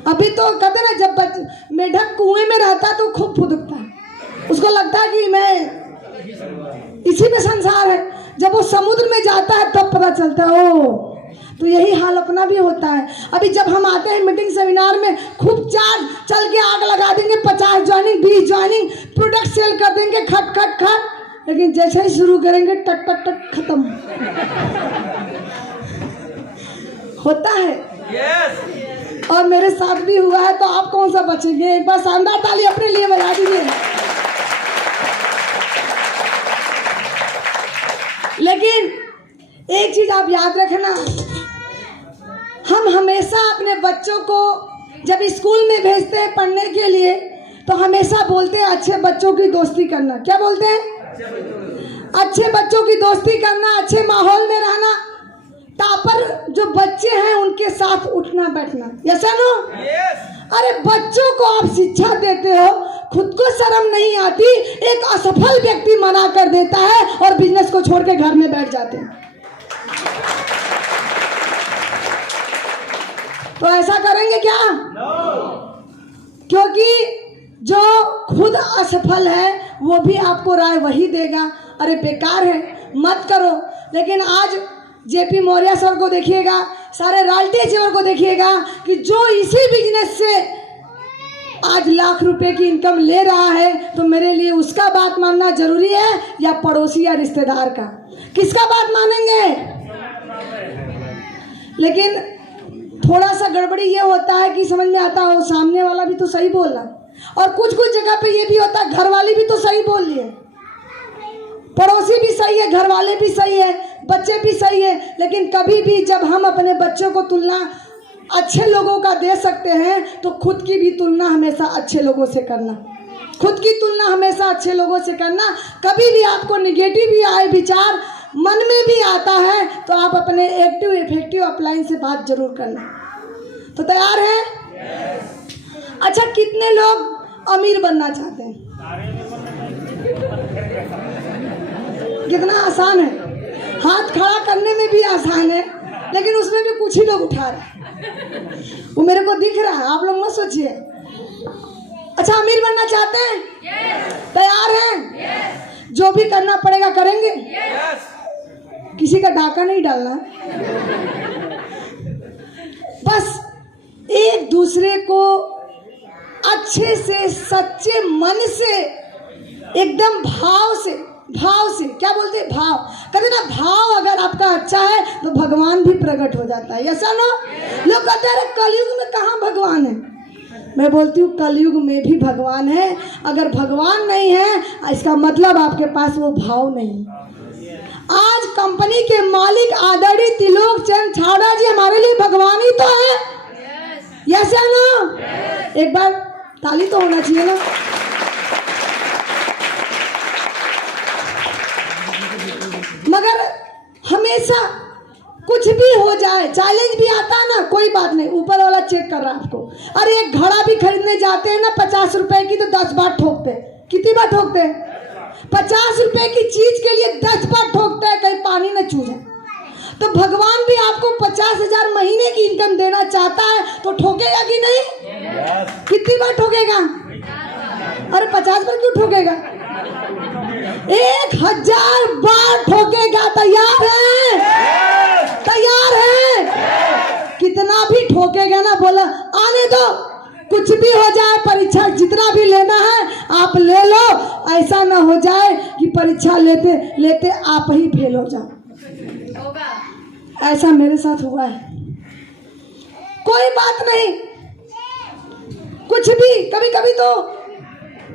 अभी तो कहते ना, जब मेढक कुएं में रहता है तो खूब फुदकता है, उसको लगता है कि मैं इसी में संसार है। जब वो समुद्र में जाता है तब पता चलता है ओ। तो यही हाल अपना भी होता है। अभी जब हम आते हैं मीटिंग सेमिनार में, खूब चार्ज चल के आग लगा देंगे, 50 ज्वाइनिंग 20 ज्वाइनिंग, प्रोडक्ट सेल कर देंगे खट खट खट, लेकिन जैसे ही शुरू करेंगे टक टक टक खत्म होता है। yes. और मेरे साथ भी हुआ है, तो आप कौन सा बचेंगे? एक बार शानदार ताली अपने लिए बजा दीजिए। लेकिन एक चीज आप याद रखना, हम हमेशा अपने बच्चों को जब स्कूल में भेजते हैं पढ़ने के लिए, तो हमेशा बोलते हैं अच्छे बच्चों की दोस्ती करना। क्या बोलते हैं? अच्छे बच्चों की दोस्ती करना, अच्छे माहौल में रहना, टापर जो बच्चे हैं उनके साथ उठना बैठना। Yes no? अरे बच्चों को आप शिक्षा देते हो, खुद को शर्म नहीं आती? एक असफल व्यक्ति मना कर देता है और बिजनेस को छोड़ के घर में बैठ जाते हैं। तो ऐसा करेंगे क्या? क्योंकि जो खुद असफल है वो भी आपको राय वही देगा, अरे बेकार है मत करो। लेकिन आज जेपी मौर्य सर को देखिएगा, सारे राल्टी जेवर को देखिएगा कि जो इसी बिजनेस से आज लाख रुपए की इनकम ले रहा है, तो मेरे लिए उसका बात मानना जरूरी है या पड़ोसी या रिश्तेदार का? किसका बात मानेंगे? लेकिन थोड़ा सा गड़बड़ी ये होता है कि समझ में आता हो सामने वाला भी तो सही बोल रहा, और कुछ कुछ जगह पे ये भी होता है घर वाले भी तो सही बोल लिए, पड़ोसी भी सही है, घर वाले भी सही है, बच्चे भी सही है। लेकिन कभी भी जब हम अपने बच्चों को तुलना अच्छे लोगों का दे सकते हैं, तो खुद की भी तुलना हमेशा अच्छे लोगों से करना, खुद की तुलना हमेशा अच्छे लोगों से करना। कभी भी आपको निगेटिव भी आए विचार मन में भी आता है, तो आप अपने एक्टिव इफेक्टिव अपलाइन से बात जरूर करना। तो तैयार हैं? अच्छा, कितने लोग अमीर बनना चाहते हैं? कितना आसान है, हाथ खड़ा करने में भी आसान है, लेकिन उसमें भी कुछ ही लोग उठा रहे हैं। वो मेरे को दिख रहा है, आप लोग मत सोचिए। अच्छा, अमीर बनना चाहते हैं? तैयार हैं? जो भी करना पड़ेगा करेंगे? किसी का डाका नहीं डालना, बस एक दूसरे को अच्छे से सच्चे मन से एकदम भाव से क्या बोलते हैं, भाव कहते ना, भाव अगर आपका अच्छा है तो भगवान भी प्रकट हो जाता है। ऐसा ना लोग कहते हैं कलयुग में कहाँ भगवान है? मैं बोलती हूँ कलयुग में भी भगवान है। अगर भगवान नहीं है इसका मतलब आपके पास वो भाव नहीं। आज कंपनी के मालिक आदरणीय त्रिलोक चंद छाबड़ा जी हमारे लिए भगवान ही तो है। यस या नो? एक बार ताली तो होना चाहिए ना। मगर हमेशा कुछ भी हो जाए, चैलेंज भी आता है ना, कोई बात नहीं, ऊपर वाला चेक कर रहा है आपको। अरे एक घड़ा भी खरीदने जाते हैं ना 50 रुपए की, तो 10 बार ठोकते हैं। कितनी बार ठोकते हैं? 50 रुपए की चीज के लिए 10 बार ठोकते हैं, कहीं पानी न चूजे। तो भगवान भी आपको 50,000 महीने की इनकम देना चाहता है, तो ठोकेगा कि नहीं? कितनी बार ठोकेगा? अरे 50 बार क्यों ठोकेगा? 1000 बार ठोकेगा। तैयार है? तैयार है? कितना भी ठोकेगा ना, बोला आने दो, कुछ भी हो जाए, परीक्षा जितना भी लेना है आप ले लो। ऐसा ना हो जाए कि परीक्षा लेते लेते आप ही फेल हो जाओ। ऐसा मेरे साथ हुआ है। कोई बात नहीं, कुछ भी, कभी कभी तो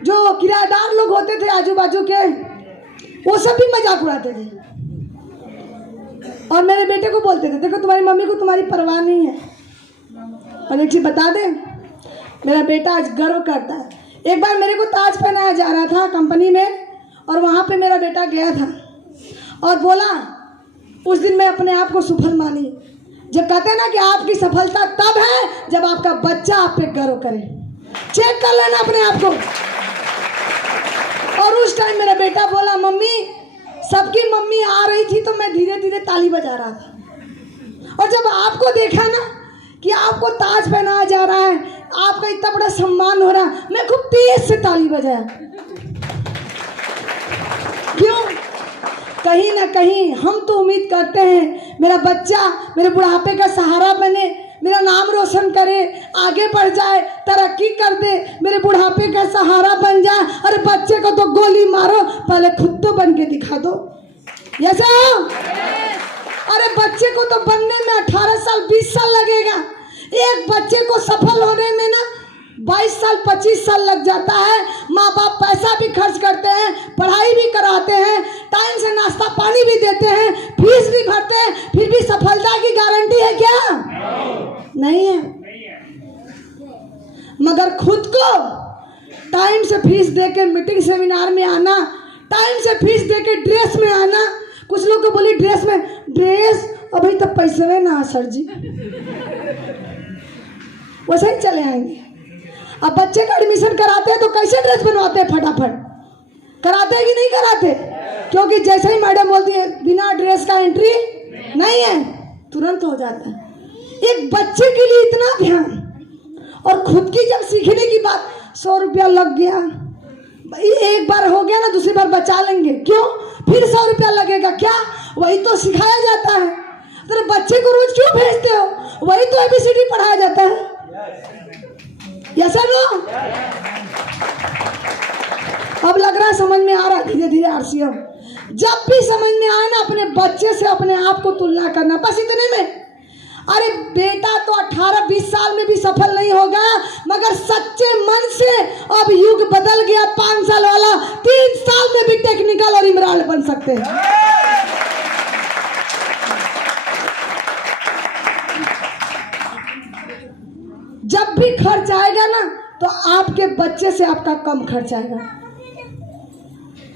जो किराएदार लोग होते थे आजू बाजू के, वो सब भी मजाक उड़ाते थे और मेरे बेटे को बोलते थे देखो तुम्हारी मम्मी को तुम्हारी परवाह नहीं है। और एक चीज बता दें, मेरा बेटा आज गर्व करता है। एक बार मेरे को ताज पहनाया जा रहा था कंपनी में, और वहाँ पे मेरा बेटा गया था और बोला, उस दिन मैं अपने आप को सफल मानी। जब कहते हैं ना कि आपकी सफलता तब है जब आपका बच्चा आप पे गर्व करे। चेक कर लेना अपने आप को। और उस टाइम मेरा बेटा बोला, मम्मी, सबकी मम्मी आ रही थी तो मैं धीरे धीरे ताली बजा रहा था, और जब आपको देखा ना कि आपको ताज पहनाया जा रहा है, आपका इतना बड़ा सम्मान हो रहा है। मैं खूब तेज से ताली बजाया। क्यों? कहीं ना कहीं हम तो उम्मीद करते हैं मेरा बच्चा मेरे बुढ़ापे का सहारा बने, मेरा नाम रोशन करे, आगे बढ़ जाए, तरक्की कर दे, मेरे बुढ़ापे का सहारा बन जाए। अरे बच्चे को तो गोली मारो, पहले खुद तो बन के दिखा दो। यस। अरे बच्चे को तो बनने में 18 साल 20 साल लगेगा। एक बच्चे को सफल होने में ना 22 साल 25 साल लग जाता है। माँ बाप पैसा भी खर्च करते हैं, पढ़ाई भी कराते हैं, टाइम से नाश्ता पानी भी देते हैं, फीस भी भरते हैं, फिर भी सफलता की गारंटी है क्या? नहीं है। मगर खुद को टाइम से फीस देके मीटिंग सेमिनार में आना, टाइम से फीस देके ड्रेस में आना। कुछ लोग को बोली ड्रेस में, ड्रेस अभी तो पैसे में ना सर जी, वैसे ही चले आएंगे। अब बच्चे का एडमिशन कराते हैं तो कैसे ड्रेस बनवाते हैं? फटाफट कराते हैं कि नहीं कराते? क्योंकि जैसे ही मैडम बोलती है बिना ड्रेस का एंट्री नहीं है, तुरंत हो जाता है। एक बच्चे के लिए इतना ध्यान, और खुद की जब सीखने की बात, 100 रुपया लग गया, एक बार हो गया ना, दूसरी बार बचा लेंगे। क्यों? फिर 100 रुपया लगेगा क्या? वही तो सिखाया जाता है। तो बच्चे को रोज क्यों भेजते हो? वही तो ABCD पढ़ाया जाता है। Yes sir no? अब लग रहा है समझ में आ रहा है धीरे धीरे RCM। जब भी समझ में आए ना, अपने बच्चे से अपने आप को तुलना करना, बस इतने में। अरे बेटा तो 18-20 साल में भी सफल नहीं होगा, मगर सच्चे मन से अब युग बदल गया। 5 साल वाला 3 साल में भी टेक्निकल और इमरान बन सकते हैं। जब भी खर्च आएगा ना, तो आपके बच्चे से आपका कम खर्च आएगा।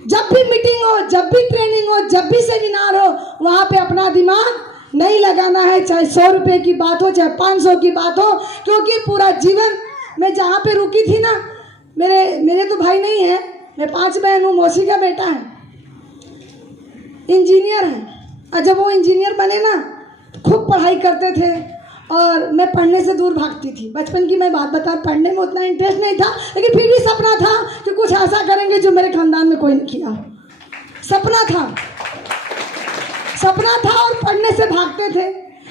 जब भी मीटिंग हो, जब भी ट्रेनिंग हो, जब भी सेमिनार हो, वहां पे अपना दिमाग नहीं लगाना है। चाहे 100 रुपए की बात हो, चाहे 500 की बात हो। क्योंकि पूरा जीवन मैं जहाँ पे रुकी थी ना, मेरे तो भाई नहीं है, मैं 5 बहन हूँ, मौसी का बेटा है, इंजीनियर है। और जब वो इंजीनियर बने ना, तो खूब पढ़ाई करते थे और मैं पढ़ने से दूर भागती थी। बचपन की मैं बात बता, पढ़ने में उतना इंटरेस्ट नहीं था, लेकिन फिर भी सपना था कि कुछ ऐसा करेंगे जो मेरे खानदान में कोई नहीं किया। सपना था और पढ़ने से भागते थे।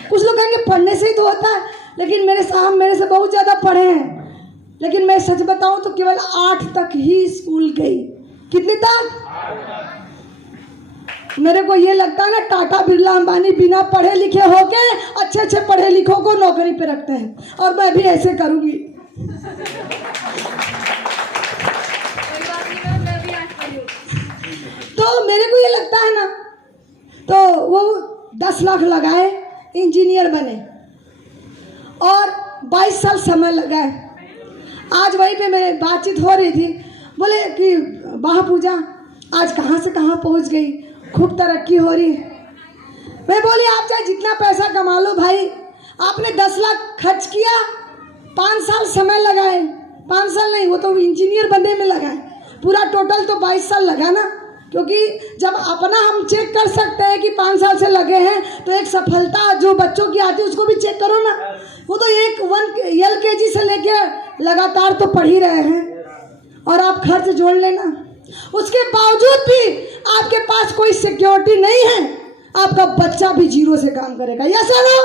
कुछ लोग कहेंगे पढ़ने से ही तो होता है, लेकिन मेरे साहब मेरे से बहुत ज़्यादा पढ़े हैं। लेकिन मैं सच बताऊं तो केवल 8 तक ही स्कूल गई। कितने तक? मेरे को ये लगता है ना, टाटा बिरला अंबानी बिना पढ़े लिखे होके अच्छे पढ़े लिखों को नौकरी पे रखते हैं, और मैं भी ऐसे करूंगी। तो मेरे को ये लगता है ना, तो वो 10 लाख लगाए, इंजीनियर बने और 22 साल समय लगाए। आज वहीं पे मेरे बातचीत हो रही थी, बोले कि वाह पूजा, आज कहाँ से कहाँ पहुँच गई, खूब तरक्की हो रही है। मैं बोली आप चाहे जितना पैसा कमा लो भाई, आपने 10 लाख खर्च किया, 5 साल समय लगाए, 5 साल नहीं, वो तो इंजीनियर बनने में लगाए, पूरा टोटल तो 22 साल लगा ना। क्योंकि जब अपना हम चेक कर सकते हैं कि 5 साल से लगे हैं, तो एक सफलता जो बच्चों की आती है उसको भी चेक करो ना। वो तो 1 LKG से लेके लगातार तो पढ़ ही रहे हैं, और आप खर्च जोड़ लेना। उसके बावजूद भी आपके पास कोई सिक्योरिटी नहीं है, आपका बच्चा भी 0 से काम करेगा। Yes sir no?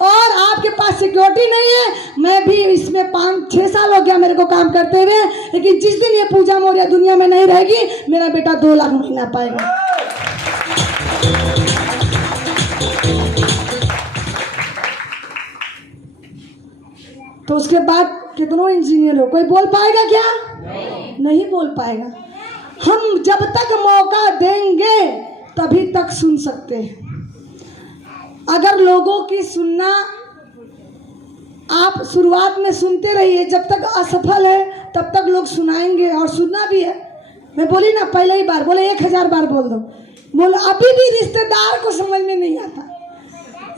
और आपके पास सिक्योरिटी नहीं है। मैं भी इसमें 5-6 साल हो गया मेरे को काम करते हुए, लेकिन जिस दिन ये पूजा मौर्य दुनिया में नहीं रहेगी, मेरा बेटा 2 लाख महीना पाएगा। तो उसके बाद कितनों इंजीनियर हो, कोई बोल पाएगा क्या? नहीं बोल पाएगा। हम जब तक मौका देंगे तभी तक सुन सकते हैं। अगर लोगों की सुनना आप शुरुआत में सुनते रहिए, जब तक असफल है तब तक लोग सुनाएंगे, और सुनना भी है। मैं बोली ना पहले ही बार, बोले 1000 बार बोल दो, बोलो अभी भी रिश्तेदार को समझ में नहीं आता।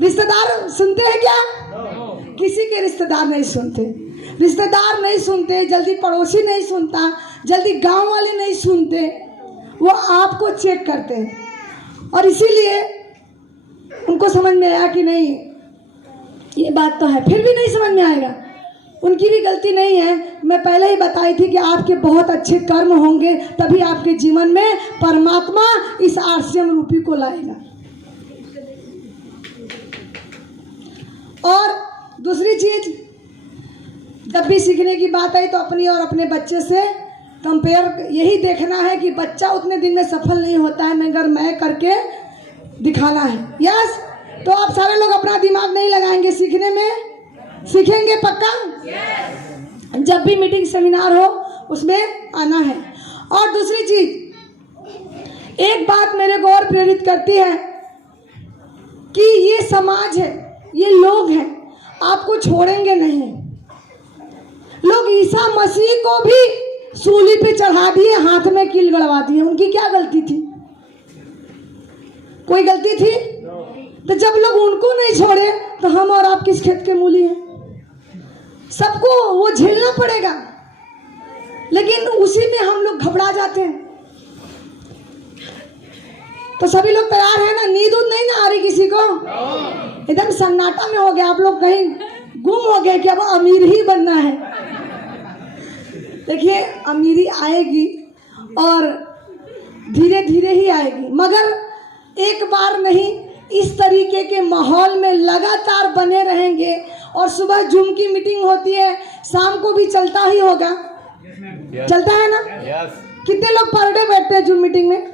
रिश्तेदार सुनते हैं क्या? किसी के रिश्तेदार नहीं सुनते। रिश्तेदार नहीं सुनते जल्दी, पड़ोसी नहीं सुनता जल्दी, गांव वाले नहीं सुनते, वो आपको चेक करते हैं। और इसीलिए उनको समझ में आया कि नहीं, ये बात तो है, फिर भी नहीं समझ में आएगा। उनकी भी गलती नहीं है। मैं पहले ही बताई थी कि आपके बहुत अच्छे कर्म होंगे, तभी आपके जीवन में परमात्मा इस आरसीएम रूपी को लाएगा। और दूसरी चीज, जब भी सीखने की बात आई तो अपनी और अपने बच्चे से कंपेयर यही देखना है कि बच्चा उतने दिन में सफल नहीं होता है, मगर मैं करके दिखाना है। यस, तो आप सारे लोग अपना दिमाग नहीं लगाएंगे सीखने में, सीखेंगे पक्का? जब भी मीटिंग सेमिनार हो उसमें आना है। और दूसरी चीज, एक बात मेरे को और प्रेरित करती है कि ये समाज है, ये लोग हैं, आपको छोड़ेंगे नहीं। लोग ईसा मसीह को भी सूली पे चढ़ा दिए, हाथ में कील गड़वा दिए। उनकी क्या गलती थी? कोई गलती थी? तो जब लोग उनको नहीं छोड़े तो हम और आप किस खेत के मूली हैं? सबको वो झेलना पड़ेगा, लेकिन उसी में हम लोग घबरा जाते हैं। तो सभी लोग तैयार हैं ना? नींद नहीं ना आ रही किसी को? एकदम सन्नाटा में हो गया, आप लोग कहीं गुम हो गए कि अब अमीर ही बनना है। देखिए, अमीरी आएगी और धीरे धीरे ही आएगी, मगर एक बार नहीं। इस तरीके के माहौल में लगातार बने रहेंगे और सुबह जूम की मीटिंग होती है, शाम को भी चलता ही होगा। चलता है ना? कितने लोग पर डे बैठते हैं जूम मीटिंग में?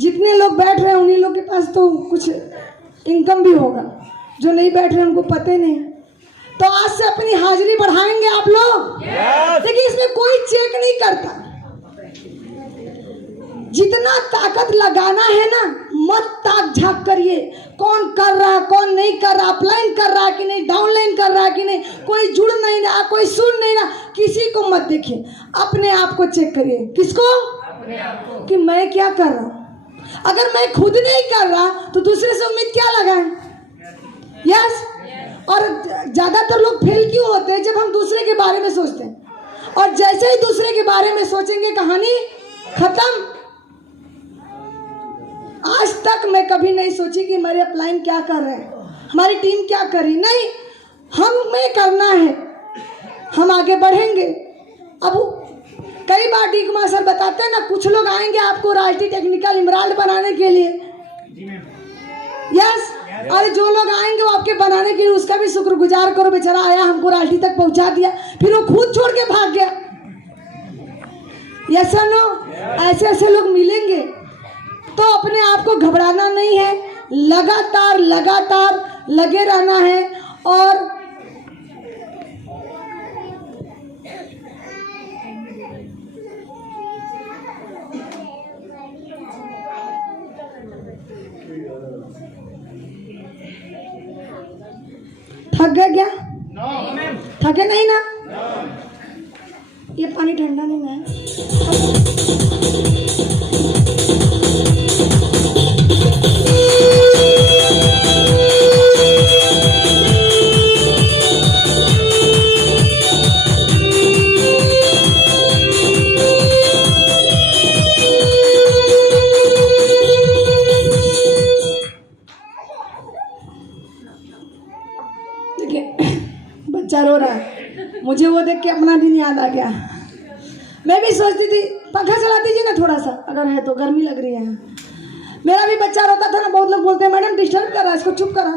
जितने लोग बैठ रहे हैं उन्हीं लोग के पास तो कुछ इनकम भी होगा, जो नहीं बैठ रहे उनको पता ही नहीं। तो आज से अपनी हाजिरी बढ़ाएंगे आप लोग। देखिए, इसमें कोई चेक नहीं करता। जितना ताकत लगाना है ना, मत ताक झाक करिए कौन कर रहा है कौन नहीं कर रहा, अपलाइन कर रहा है कि नहीं, डाउनलाइन कर रहा है कि नहीं, कोई जुड़ नहीं रहा, कोई सुन नहीं रहा, किसी को मत देखिए, अपने आप को चेक करिए। किसको? अपने आप को, कि मैं क्या कर रहा हूँ। अगर मैं खुद नहीं कर रहा तो दूसरे से उम्मीद क्या लगाएं? यस। और ज्यादातर लोग फेल क्यों होते हैं? जब हम दूसरे के बारे में सोचते हैं, और जैसे ही दूसरे के बारे में सोचेंगे कहानी खत्म। आज तक मैं कभी नहीं सोची कि मेरे अपलाइन क्या कर रहे हैं, हमारी टीम क्या कर रही, नहीं, हमें करना है, हम आगे बढ़ेंगे। अब कई बार डी कुमार सर बताते हैं ना, कुछ लोग आएंगे आपको राष्ट्रीय टेक्निकल इमराल्ड बनाने के लिए। यस। और जो लोग आएंगे वो आपके बनाने के लिए, उसका भी शुक्रगुजार करो, बेचारा आया हमको राष्ट्रीय तक पहुंचा दिया, फिर वो खुद छोड़ के भाग गया। यस नो, ऐसे ऐसे लोग मिलेंगे। तो अपने आप को घबराना नहीं है, लगातार लगातार लगे रहना है। और थक गए क्या? थके नहीं ना? ये पानी ठंडा नहीं है। बच्चा रो रहा है, मुझे वो देख के अपना दिन याद आ गया। मैं भी सोचती थी पंखा चला दीजिए ना थोड़ा सा, अगर है तो, गर्मी लग रही है। मेरा भी बच्चा रोता था ना, बहुत लोग बोलते हैं मैडम डिस्टर्ब कर रहा है, इसको चुप करा।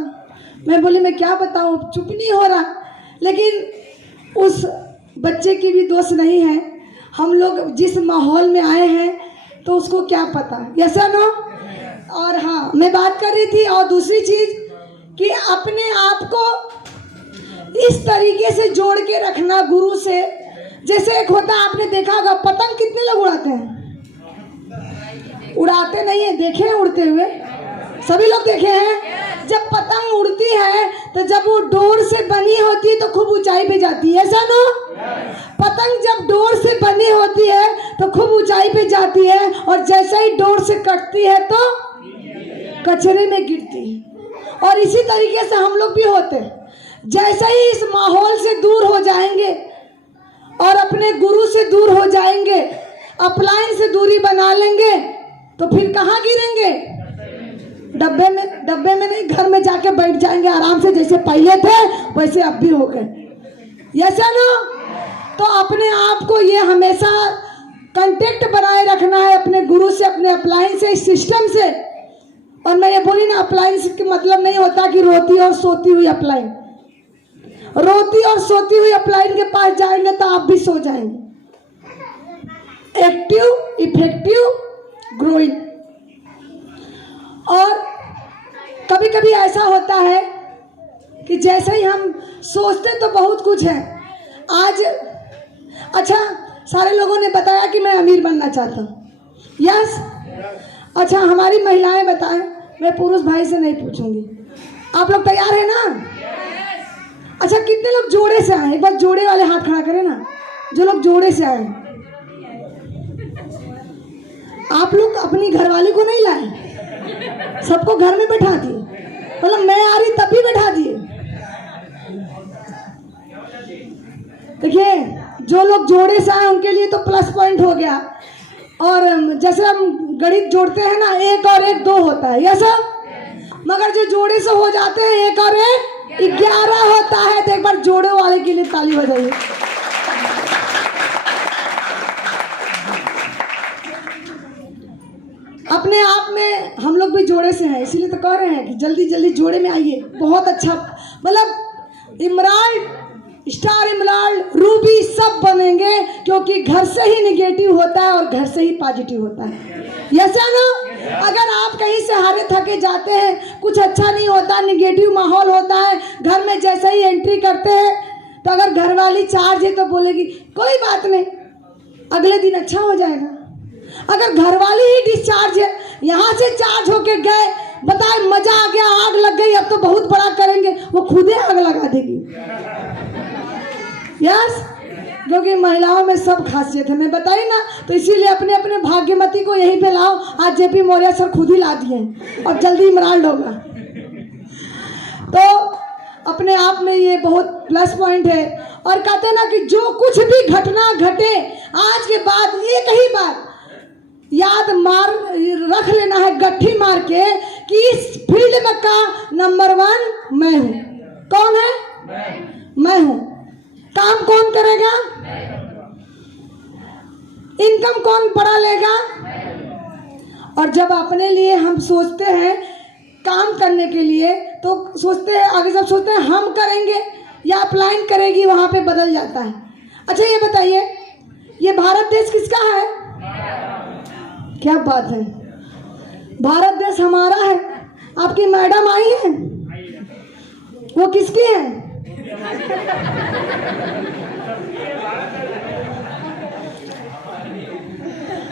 मैं बोली मैं क्या बताऊँ, चुप नहीं हो रहा। लेकिन उस बच्चे की भी दोष नहीं है, हम लोग जिस माहौल में आए हैं तो उसको क्या पता। Yes no? और हाँ, मैं बात कर रही थी, और दूसरी चीज कि अपने आप को इस तरीके से जोड़ के रखना गुरु से। जैसे एक होता है, आपने देखा होगा पतंग कितने लोग उड़ाते हैं? उड़ाते नहीं है, देखे हैं उड़ते हुए? सभी लोग देखे हैं। जब पतंग उड़ती है तो जब वो डोर से बनी होती है तो खूब ऊंचाई पे जाती है, ऐसा ना? पतंग जब डोर से बनी होती है तो खूब ऊंचाई पे जाती है, और जैसे ही डोर से कटती है तो कचरे में गिरती है। और इसी तरीके से हम लोग भी होते हैं। जैसे ही इस माहौल से दूर हो जाएंगे और अपने गुरु से दूर हो जाएंगे, अपलाइन से दूरी बना लेंगे, तो फिर कहाँ गिरेंगे? डब्बे में नहीं, घर में जाके बैठ जाएंगे आराम से, जैसे पहले थे वैसे अब भी हो गए। ऐसा ना, तो अपने आप को ये हमेशा कांटेक्ट बनाए रखना है अपने गुरु से, अपने अपलाइन से, सिस्टम से। और मैं ये बोली ना, अपलाइन का मतलब नहीं होता कि रोती और सोती हुई अपलाइन। रोती और सोती हुई अपलाइन के पास जाएंगे तो आप भी सो जाएंगे। Active, effective, growing. और कभी कभी ऐसा होता है कि जैसे ही हम सोचते तो बहुत कुछ है। आज अच्छा, सारे लोगों ने बताया कि मैं अमीर बनना चाहता हूँ। यस, अच्छा, हमारी महिलाएं बताएं, मैं पुरुष भाई से नहीं पूछूंगी। आप लोग तैयार है ना? अच्छा, कितने लोग जोड़े से आए? बस जोड़े वाले हाथ खड़ा करें ना, जो लोग जोड़े से आए। आप लोग अपनी घरवाली को नहीं लाए, सबको घर में बैठा दिए। मतलब मैं आ रही तब भी बैठा दिए। देखिए, जो लोग जोड़े से आए उनके लिए तो प्लस पॉइंट हो गया। और जैसे हम गणित जोड़ते हैं ना, 1 और 1 2 होता है, यह सब। मगर जो जोड़े से हो जाते हैं 1 और 1 11 होता है। तो एक बार जोड़े वाले के लिए ताली बजाइए। अपने आप में हम लोग भी जोड़े से हैं, इसीलिए तो कह रहे हैं कि जल्दी जल्दी जोड़े में आइए। बहुत अच्छा, मतलब इमराल्ड, स्टार इमराल्ड, रूबी सब बनेंगे, क्योंकि घर से ही निगेटिव होता है और घर से ही पॉजिटिव होता है। ऐसा ना, अगर आप कहीं से हारे थके जाते हैं, कुछ अच्छा नहीं होता, निगेटिव माहौल होता है, घर में जैसे ही एंट्री करते हैं तो अगर घरवाली चार्ज है तो बोलेगी कोई बात नहीं, अगले दिन अच्छा हो जाएगा। अगर घरवाली ही डिस्चार्ज है, यहाँ से चार्ज होके गए, बताए मजा आ गया, आग लग गई, अब तो बहुत बड़ा करेंगे, वो खुद ही आग लगा देगी। यस, क्योंकि महिलाओं में सब खासियत है, मैं बताई ना। तो इसीलिए अपने अपने भाग्यमती को यहीं पे लाओ। आज जेपी मौर्य सर खुद ही ला दिए और जल्दी इमराल्ड होगा। तो अपने आप में ये बहुत प्लस पॉइंट है। और कहते हैं ना कि जो कुछ भी घटना घटे आज के बाद, एक ही बात याद मार रख लेना है, गट्ठी मार के, कि इस फील्ड में का नंबर 1 मैं हूँ। कौन है? मैं हूँ। काम कौन करेगा? इनकम कौन पढ़ा लेगा? और जब अपने लिए हम सोचते हैं काम करने के लिए, तो सोचते हैं आगे, सब सोचते हैं हम करेंगे या अपलाइन करेगी, वहां पे बदल जाता है। अच्छा, ये बताइए, ये भारत देश किसका है? क्या बात है, भारत देश हमारा है। आपकी मैडम आई है, वो किसकी है?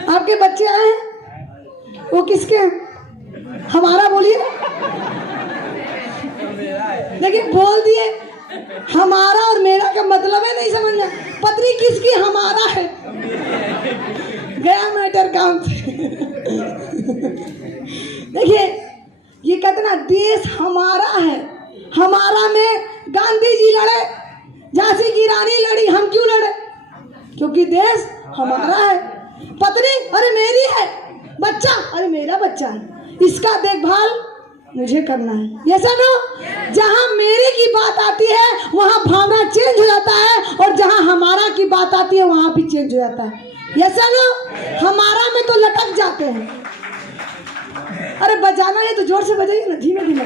आपके बच्चे आए हैं, वो किसके हैं? हमारा बोलिए। लेकिन बोल दिए हमारा और मेरा का मतलब है नहीं समझना। पत्नी किसकी? हमारा है। गया मैटर काम से। देखिए, ये कहते ना देश हमारा है। हमारा में गांधी जी लड़े, झांसी की रानी लड़ी, हम क्यों लड़े? क्योंकि देश हमारा है। पत्नी अरे मेरी है, बच्चा अरे मेरा बच्चा है, इसका देखभाल मुझे करना है। ऐसा ना, जहां मेरे की बात आती है वहां भावना चेंज हो जाता है, और जहां हमारा की बात आती है वहां भी चेंज हो जाता है। ऐसा ना, हमारा में तो लटक जाते हैं। अरे बजाना है तो जोर से बजाइए ना, धीमे धीमे।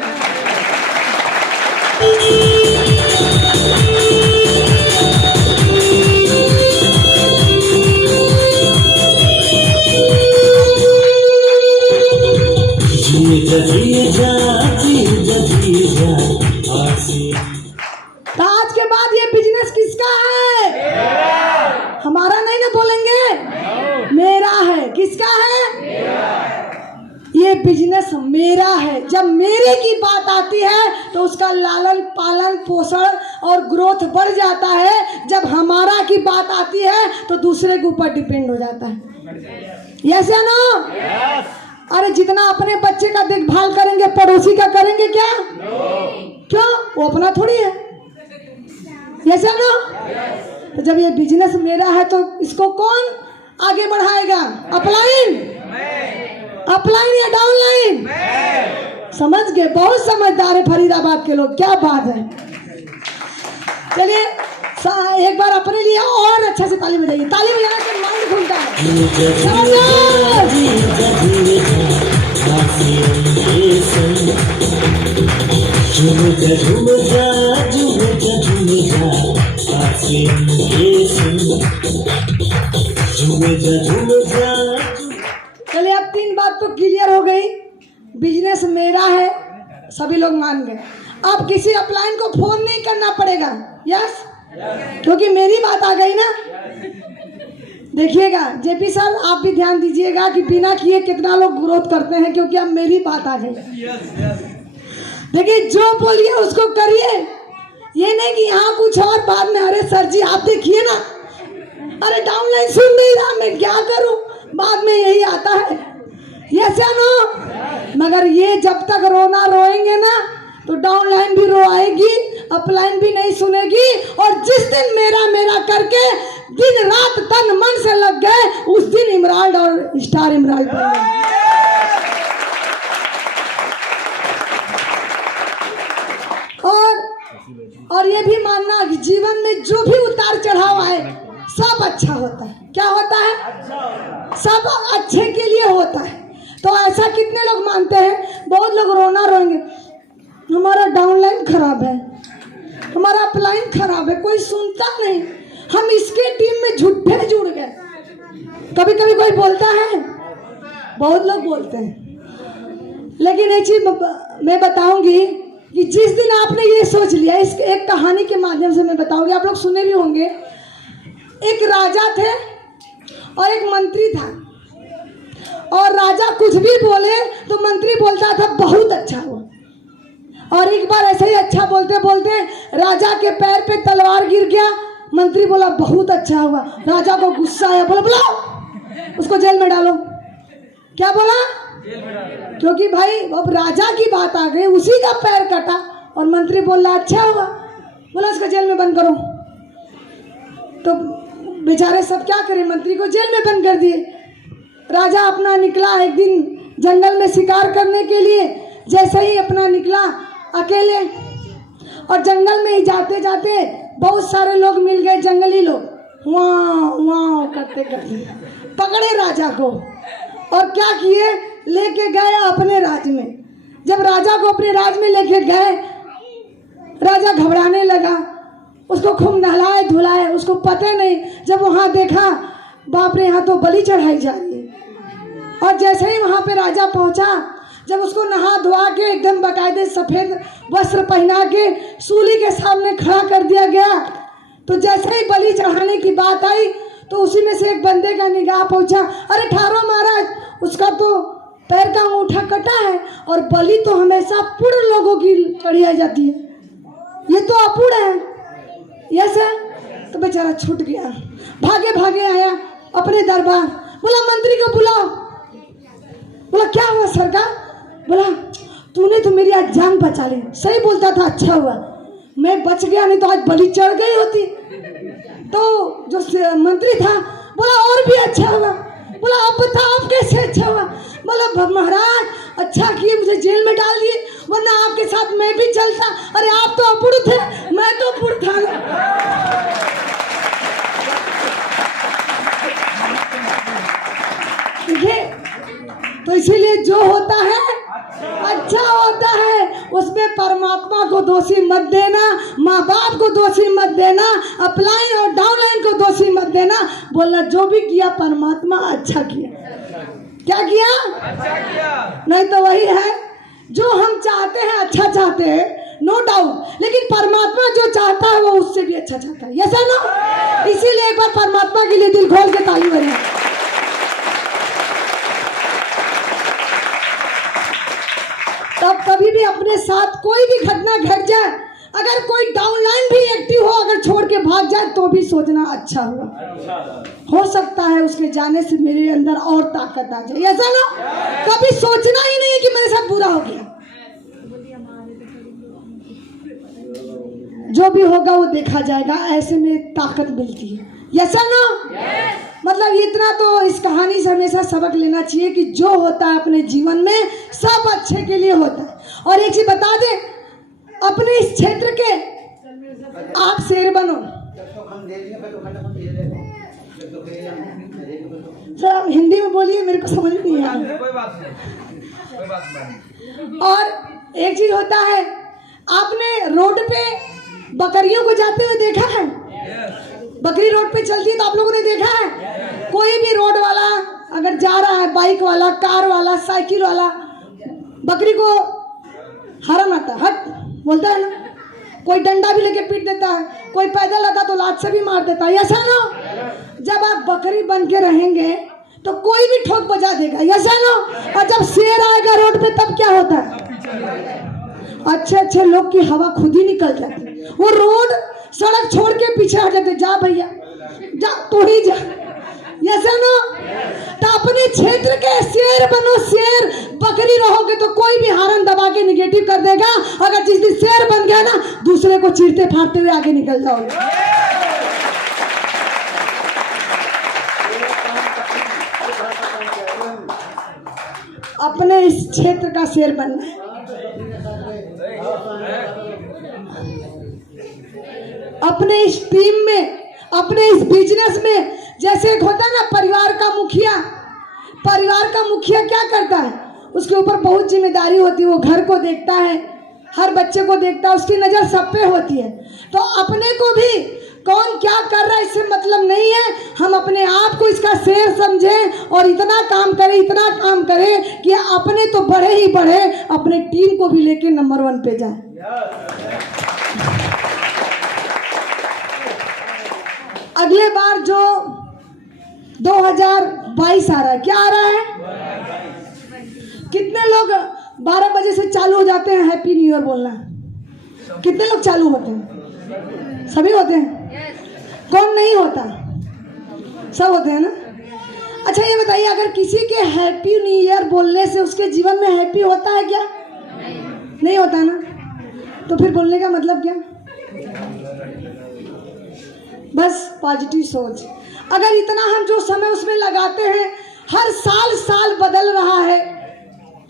तो आज के बाद ये बिजनेस किसका है? मेरा। हमारा नहीं ना बोलेंगे, मेरा है। किसका है? मेरा। ये बिजनेस मेरा है। जब मेरे की बात आती है तो उसका लालन पालन पोषण और ग्रोथ बढ़ जाता है। जब हमारा की बात आती है तो दूसरे के ऊपर डिपेंड हो जाता है। यस या नो? अरे जितना अपने बच्चे का देखभाल करेंगे पड़ोसी का करेंगे क्या? क्यों? वो अपना थोड़ी है। यस या नो? तो जब ये बिजनेस मेरा है तो इसको कौन आगे बढ़ाएगा? अपलाइन, अपलाइन या डाउनलाइन? समझ गए, बहुत समझदार है फरीदाबाद के लोग, क्या बात है। चलिए एक बार अपने लिए और अच्छा से ताली बजाइए, ताली बजाने से माइंड खुलता है। चलिए अब 3 बात तो क्लियर हो गई, बिजनेस मेरा है, सभी लोग मान गए। अब किसी अपलाइन को फोन नहीं करना पड़ेगा, यस, क्योंकि मेरी बात आ गई ना। देखिएगा जेपी सर, आप भी ध्यान दीजिएगा कि बिना किए कितना लोग ग्रोथ करते हैं, क्योंकि अब मेरी बात आ गई। देखिए जो बोलिए उसको करिए, ये नहीं कि यहाँ कुछ और बाद में अरे सर जी आप देखिए ना, अरे डाउनलाइन सुन नहीं रहा, मैं क्या करूं, बाद में यही आता है, यस या नो। मगर ये जब तक रोना रोएंगे ना तो डाउनलाइन भी रोआएगी, अपलाइन भी नहीं सुनेगी, और जिस दिन मेरा मेरा करके दिन रात तन मन से लग गए, उस दिन इमराल्ड और स्टार इमराल्ड बनेंगे। और ये भी मानना कि जीवन में जो भी उतार चढ़ाव आए सब अच्छा होता है। क्या होता है? सब अच्छे के लिए होता है। तो ऐसा कितने लोग मानते हैं? बहुत लोग रोना रोएंगे, हमारा डाउनलाइन खराब है, हमारा अपलाइन खराब है, कोई सुनता नहीं, हम इसके टीम में झूठे जुड़ गए। कभी कभी कोई बोलता है, बहुत लोग बोलते हैं। लेकिन एक चीज मैं बताऊंगी कि जिस दिन आपने ये सोच लिया, इस एक कहानी के माध्यम से मैं बताऊंगी, आप लोग सुने भी होंगे। एक राजा थे और एक मंत्री था, और राजा कुछ भी बोले तो मंत्री बोलता था बहुत अच्छा हुआ। और एक बार ऐसे ही अच्छा बोलते बोलते राजा के पैर पे तलवार गिर गया, मंत्री बोला बहुत अच्छा हुआ। राजा को गुस्सा आया, बोला बुलाओ उसको जेल में डालो। क्या बोला? क्योंकि भाई अब राजा की बात आ गई, उसी का पैर कटा, और मंत्री बोल रहा अच्छा हुआ, बोला उसको जेल में बंद करो। तो बेचारे सब क्या करें, मंत्री को जेल में बंद कर दिए। राजा अपना निकला एक दिन जंगल में शिकार करने के लिए। जैसे ही अपना निकला अकेले, और जंगल में ही जाते जाते बहुत सारे लोग मिल गए, जंगली लोग, वाह वाह करते करते पकड़े राजा को, और क्या किए, लेके गए अपने राज्य में। जब राजा को अपने राज्य में लेके गए, राजा घबराने लगा, उसको खूब नहलाए धुलाए, उसको पता नहीं। जब वहाँ देखा, बाप रे यहाँ तो बलि चढ़ाई जा रही है। और जैसे ही वहाँ पे राजा पहुँचा, जब उसको नहा धुआ के एकदम बाकायदे सफ़ेद वस्त्र पहना के सूली के सामने खड़ा कर दिया गया, तो जैसे ही बलि चढ़ाने की बात आई तो उसी में से एक बंदे का निगाह पहुँचा, अरे ठारो महाराज, उसका तो पैर का अंगूठा कटा है, और बलि तो हमेशा पूर्ण लोगों की चढ़ाई जाती है, ये तो अपूर्ण है। यस है। तो बेचारा छूट गया, भागे भागे आया अपने दरबार, बोला मंत्री को बुलाओ। बोला क्या हुआ सरकार? बोला तूने तो मेरी आज जान बचा ली। सही बोलता था, अच्छा हुआ मैं बच गया, नहीं तो आज बलि चढ़ गई होती। तो जो मंत्री था बोला और भी अच्छा हुआ। बोला आप बताओ आप कैसे अच्छा हुआ? बोला महाराज अच्छा किए मुझे जेल में डाल दिए, वरना आपके साथ मैं भी चलता। अरे आप तो अपूर्ण थे, मैं तो अपूर्ण था। तो इसीलिए जो होता है अच्छा होता है, उसमें परमात्मा को दोषी मत देना, माँ बाप को दोषी मत देना, अपलाइन और डाउनलाइन को दोषी मत देना। बोलना जो भी किया परमात्मा अच्छा किया। क्या किया? अच्छा किया। नहीं तो वही है जो हम चाहते हैं, अच्छा चाहते हैं, नो डाउट, लेकिन परमात्मा जो चाहता है वो उससे भी अच्छा चाहता है। ऐसा ना? इसीलिए एक बार परमात्मा के लिए दिल खोल के ताली बजाएं। तब कभी भी अपने साथ कोई भी घटना घट जाए, अगर कोई डाउनलाइन भी एक्टिव हो, अगर छोड़ के भाग जाए तो भी सोचना अच्छा हुआ, हो सकता है उसके जाने से मेरे अंदर और ताकत आ जाए। ऐसा ना? कभी सोचना ही नहीं कि मेरे साथ बुरा हो गया। जो भी होगा वो देखा जाएगा, ऐसे में ताकत मिलती है। ऐसा ना? मतलब इतना तो इस कहानी से हमेशा सबक लेना चाहिए कि जो होता है अपने जीवन में सब अच्छे के लिए होता है। और एक चीज बता दे, अपने इस क्षेत्र के आप शेर बनो। सर आप हिंदी में बोलिए, मेरे को समझ नहीं आ रहा। कोई बात नहीं। और एक चीज होता है, आपने रोड पे बकरियों को जाते हुए देखा है? बकरी रोड पे चलती है तो आप लोगों ने देखा है? कोई भी रोड वाला अगर जा रहा है, बाइक वाला, कार वाला, साइकिल वाला, बकरी को हरम आता है, हट बोलता है ना। कोई डंडा भी लेके पीट देता है, कोई पैदल आता तो लात से भी मार देता है। ऐसा ना, जब आप बकरी बन के रहेंगे तो कोई भी ठोक बजा देगा, ऐसा ना। और जब शेर आएगा रोड पे तब क्या होता है? अच्छे अच्छे लोग की हवा खुद ही निकल जाती, वो रोड सड़क छोड़ के पीछे हट जाते। जा भैया जा, तू ही जा, ऐसा ना। तो अपने क्षेत्र के शेर बनो, शेर। बकरी रहोगे तो कोई भी हारन दबा के निगेटिव कर देगा। अगर जिस दिन शेर बन गया ना, दूसरे को चीरते फाड़ते हुए आगे निकल जाओगे। अपने इस क्षेत्र का शेर बनना है। अपने इस टीम में, अपने इस बिजनेस में, जैसे एक होता है ना परिवार का मुखिया। परिवार का मुखिया क्या करता है? उसके ऊपर बहुत जिम्मेदारी होती है। वो घर को देखता है, हर बच्चे को देखता है, उसकी नज़र सब पे होती है। तो अपने को भी कौन क्या कर रहा है इससे मतलब नहीं है। हम अपने आप को इसका शेर समझें और इतना काम करें, इतना काम करें कि अपने तो बढ़े ही बढ़े, अपने टीम को भी लेके नंबर 1 पे जाए। अगले बार जो 2022 आ रहा है, क्या आ रहा है? कितने लोग 12 बजे से चालू हो जाते हैं हैप्पी न्यू ईयर बोलना? कितने लोग चालू होते हैं? सभी होते हैं? कौन नहीं होता? सब होते हैं ना। अच्छा ये बताइए, अगर किसी के हैप्पी न्यू ईयर बोलने से उसके जीवन में हैप्पी होता है क्या? नहीं होता ना। तो फिर बोलने का मतलब क्या? बस पॉजिटिव सोच। अगर इतना हम जो समय उसमें लगाते हैं, हर साल बदल रहा है,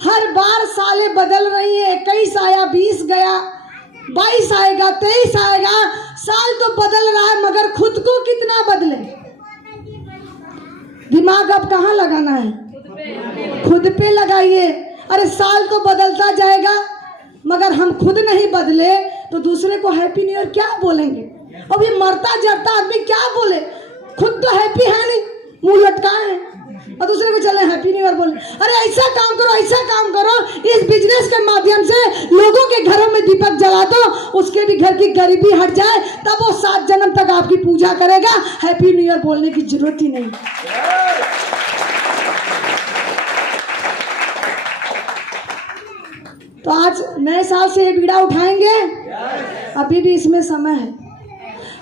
हर बार सालें बदल रही हैं। 21 आया, 20 गया, 22 आएगा, 23 आएगा, साल तो बदल रहा है, मगर खुद को कितना बदले? दिमाग अब कहाँ लगाना है? खुद पे लगाइए। अरे साल तो बदलता जाएगा, मगर हम खुद नहीं बदले तो दूसरे को हैप्पी न्यू ईयर क्या बोलेंगे? अभी मरता जरता आदमी क्या बोले? खुद तो हैप्पी है नहीं, मुंह लटकाए हैं, और दूसरे को चले हैप्पी न्यू ईयर बोले। अरे ऐसा काम करो, ऐसा काम करो, इस बिजनेस के माध्यम से लोगों के घरों में दीपक जला दो, उसके भी घर की गरीबी हट जाए, तब वो 7 जन्म तक आपकी पूजा करेगा। हैप्पी न्यू ईयर बोलने की जरूरत ही नहीं। तो आज नए साल से ये बीड़ा उठाएंगे, अभी भी इसमें समय है।